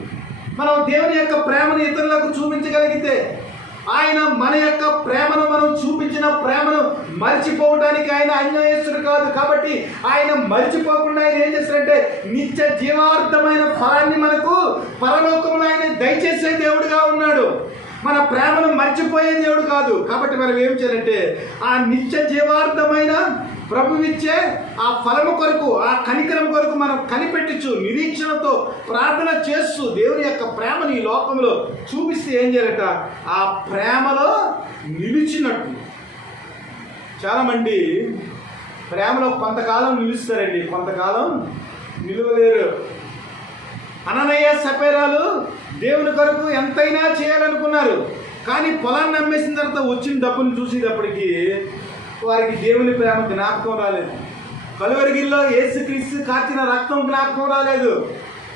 మనం దేవుని యొక్క ప్రేమను ఇతరులకు చూపించగలిగితే, ఆయన మన యొక్క ప్రేమను మనం చూపించిన ప్రేమను మర్చిపోవడానికి ఆయన అన్యాయస్తుడు కాదు. కాబట్టి ఆయన మర్చిపోకుండా ఆయన ఏం చేస్తారంటే నిత్య జీవార్థమైన ఫలాన్ని మనకు పరలోకంలో ఆయన దయచేసే దేవుడుగా ఉన్నాడు. మన ప్రేమను మర్చిపోయే దేవుడు కాదు. కాబట్టి మనం ఏం చేయాలంటే ఆ నిత్య జీవార్థమైన ప్రభువిచ్చే ఆ ఫలము కొరకు, ఆ కనికరం కొరకు మనం కనిపెట్టచ్చు. నిరీక్షణతో ప్రార్థన చేస్తూ దేవుని యొక్క ప్రేమను ఈ లోకంలో చూపిస్తే ఏం చేయాలట? ఆ ప్రేమలో నిలిచినట్టు. చాలామంది ప్రేమలో కొంతకాలం నిలుస్తారండి, కొంతకాలం నిలువలేరు. అననయ్య సపేరాలు దేవుని కొరకు ఎంతైనా చేయాలనుకున్నారు. కానీ పొలాన్ని అమ్మేసిన తర్వాత వచ్చిన డబ్బును చూసేటప్పటికి వారికి దేవుని ప్రేమ జ్ఞాపకం రాలేదు. కలువరిగిల్లో యేసుక్రీస్తు కార్చిన రక్తం జ్ఞాపకం రాలేదు.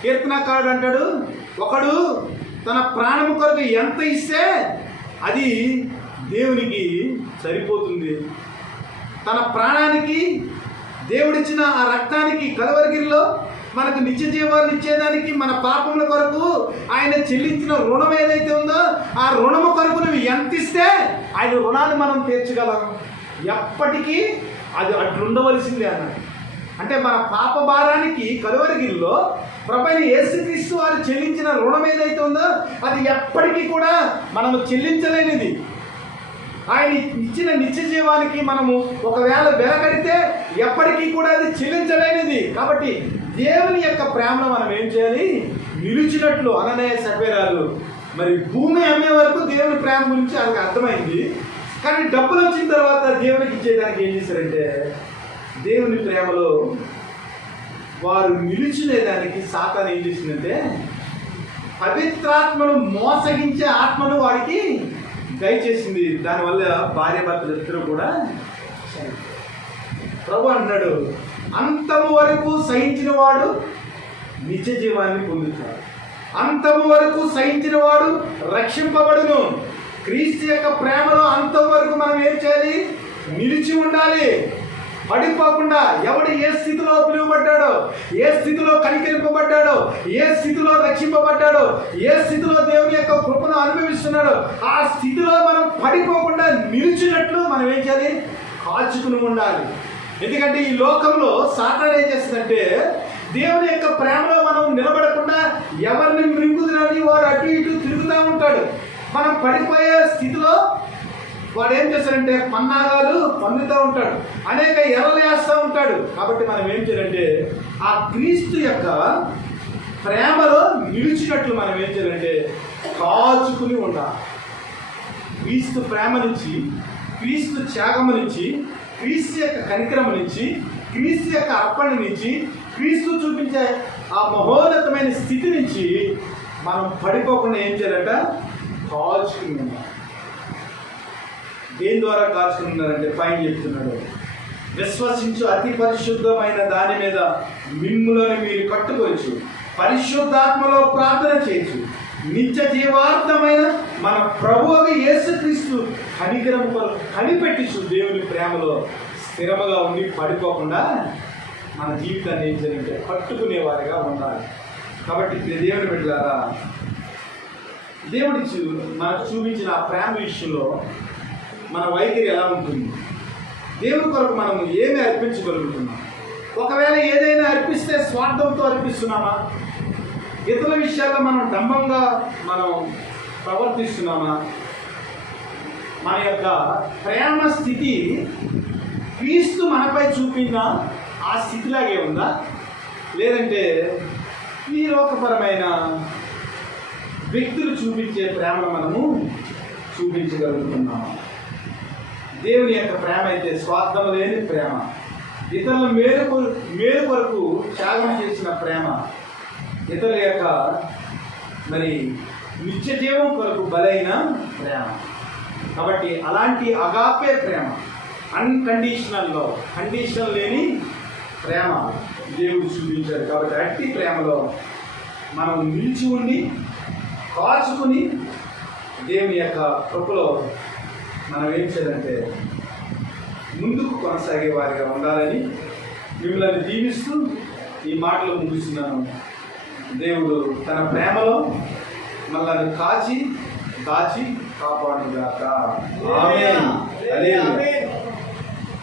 కీర్తనకారుడు అంటాడు, ఒకడు తన ప్రాణము కొరకు ఎంత ఇస్తే అది దేవునికి సరిపోతుంది. తన ప్రాణానికి, దేవుడిచ్చిన ఆ రక్తానికి, కలువరిగిల్లో మనకు నిత్య జీవాన్ని ఇచ్చేదానికి, మన పాపముల కొరకు ఆయన చెల్లించిన రుణం ఏదైతే ఉందో ఆ రుణము కొరకు నువ్వు ఎంత ఇస్తే ఆయన రుణాన్ని మనం తీర్చగలం. ఎప్పటికీ అది అట్లుండవలసిందే అన్నాడు. అంటే మన పాప భారానికి కలువరిగిల్లో ప్రభువైన యేసుక్రీస్తు వారు చెల్లించిన రుణం ఏదైతే ఉందో అది ఎప్పటికీ కూడా మనము చెల్లించలేనిది. ఆయన ఇచ్చిన నిత్య జీవానికి మనము ఒకవేళ వెలకడితే ఎప్పటికీ కూడా అది చెల్లించలేనిది. కాబట్టి దేవుని యొక్క ప్రేమను మనం ఏం చేయాలి? నిలిచినట్లు. అననయ సపేరాలు మరి భూమి అమ్మే వరకు దేవుని ప్రేమ గురించి వాళ్ళకి అర్థమైంది. కానీ డబ్బులు వచ్చిన తర్వాత దేవునికి ఇచ్చేదానికి ఏం చేశారంటే దేవుని ప్రేమలో వారు నిలిచినేదానికి సాతాను ఏం చేసిందంటే పవిత్రాత్మను మోసగించే ఆత్మను వాడికి దయచేసింది. దానివల్ల భార్య భర్తలు ఇద్దరు కూడా ప్రభు అంటున్నాడు, అంతము వరకు సహించిన వాడు నిత్య జీవాన్ని పొందుతాడు. అంతము వరకు సహించిన వాడు రక్షింపబడును. క్రీస్తు యొక్క ప్రేమలో అంతం వరకు మనం ఏం చేయాలి? నిలిచి ఉండాలి. పడిపోకుండా ఎవడు ఏ స్థితిలో పిలువబడ్డాడో, ఏ స్థితిలో కనికరింపబడ్డాడో, ఏ స్థితిలో రక్షింపబడ్డాడో, ఏ స్థితిలో దేవుని యొక్క కృపను అనుభవిస్తున్నాడో ఆ స్థితిలో మనం పడిపోకుండా నిలిచినట్లు మనం ఏం చేయాలి? కాచుకుని ఉండాలి. ఎందుకంటే ఈ లోకంలో సాతాను ఏం చేస్తుందంటే దేవుని యొక్క ప్రేమలో మనం నిలబడకుండా ఎవరిని మృంగుదని వాడు అటు ఇటు తిరుగుతూ ఉంటాడు. మనం పడిపోయే స్థితిలో వాడు ఏం చేస్తాడంటే పన్నాగాలు పన్నుతూ ఉంటాడు, అనేక ఎర్రలు వేస్తూ ఉంటాడు. కాబట్టి మనం ఏం చేయాలంటే ఆ క్రీస్తు యొక్క ప్రేమలో నిలిచినట్లు మనం ఏం చేయాలంటే కాచుకుని ఉండాలి. క్రీస్తు ప్రేమ నుంచి, క్రీస్తు త్యాగము నుంచి, క్రీస్తు యొక్క కనికరము నుంచి, క్రీస్తు యొక్క అర్పణ నుంచి, క్రీస్తు చూపించే ఆ మహోన్నతమైన స్థితి నుంచి మనం పడిపోకుండా ఏం చేయాలంట? కాచుకుని ఉండాలి. దేని ద్వారా కాచుకుని ఉన్నారంటే పైన చెప్తున్నాడు, విశ్వసించు అతి పరిశుద్ధమైన దాని మీద మిమ్ములను మీరు కట్టుకోవచ్చు, పరిశుద్ధాత్మలో ప్రార్థన చేయొచ్చు, నిత్య జీవార్థమైన మన ప్రభువు యేసుక్రీస్తు కనికరం కొరకు కనిపెట్టించు దేవుని ప్రేమలో స్థిరముగా ఉండి పడిపోకుండా మన జీవితాన్ని ఏం చేయాలంటే పట్టుకునేవారిగా ఉండాలి. కాబట్టి దేవుని బిడ్డలారా, దేవుడి మనకు చూపించిన ఆ ప్రేమ విషయంలో మన వైఖరి ఎలా ఉంటుంది? దేవుని కొరకు మనం ఏమి అర్పించగలుగుతున్నాం? ఒకవేళ ఏదైనా అర్పిస్తే స్వార్థంతో అర్పిస్తున్నామా? ఇతరుల విషయాల్లో మనం డంబంగా మనం ప్రవర్తిస్తున్నామా? మన యొక్క ప్రేమ స్థితి క్రీస్తు మనపై చూపిన ఆ స్థితిలాగే ఉందా? లేదంటే ఈ లోకపరమైన వ్యక్తులు చూపించే ప్రేమను మనము చూపించగలుగుతున్నామా? దేవుని యొక్క ప్రేమ అయితే స్వార్థం లేని ప్రేమ, ఇతరుల మేలు కొరకు త్యాగం చేసిన ప్రేమ, ఇతరుల యొక్క మరి నిత్య జీవం కొరకు బలైన ప్రేమ. కాబట్టి అలాంటి అగాపే ప్రేమ, అన్కండిషనల్ లవ్, కండిషన్ లేని ప్రేమ దేవుడు చూపించాడు. కాబట్టి అట్టి ప్రేమలో మనం నిలిచి ఉండి కాచుకుని దేవుని యొక్క కృపలో మనం ఏం చేయాలంటే ముందుకు కొనసాగే వారిగా ఉండాలని మిమ్మల్ని దీవిస్తూ ఈ మాటలు ముగిస్తున్నాను. దేవుడు తన ప్రేమలో మనల్ని కాచి దాచి కాపాడుగాక. ఆమేన్. హల్లెలూయా.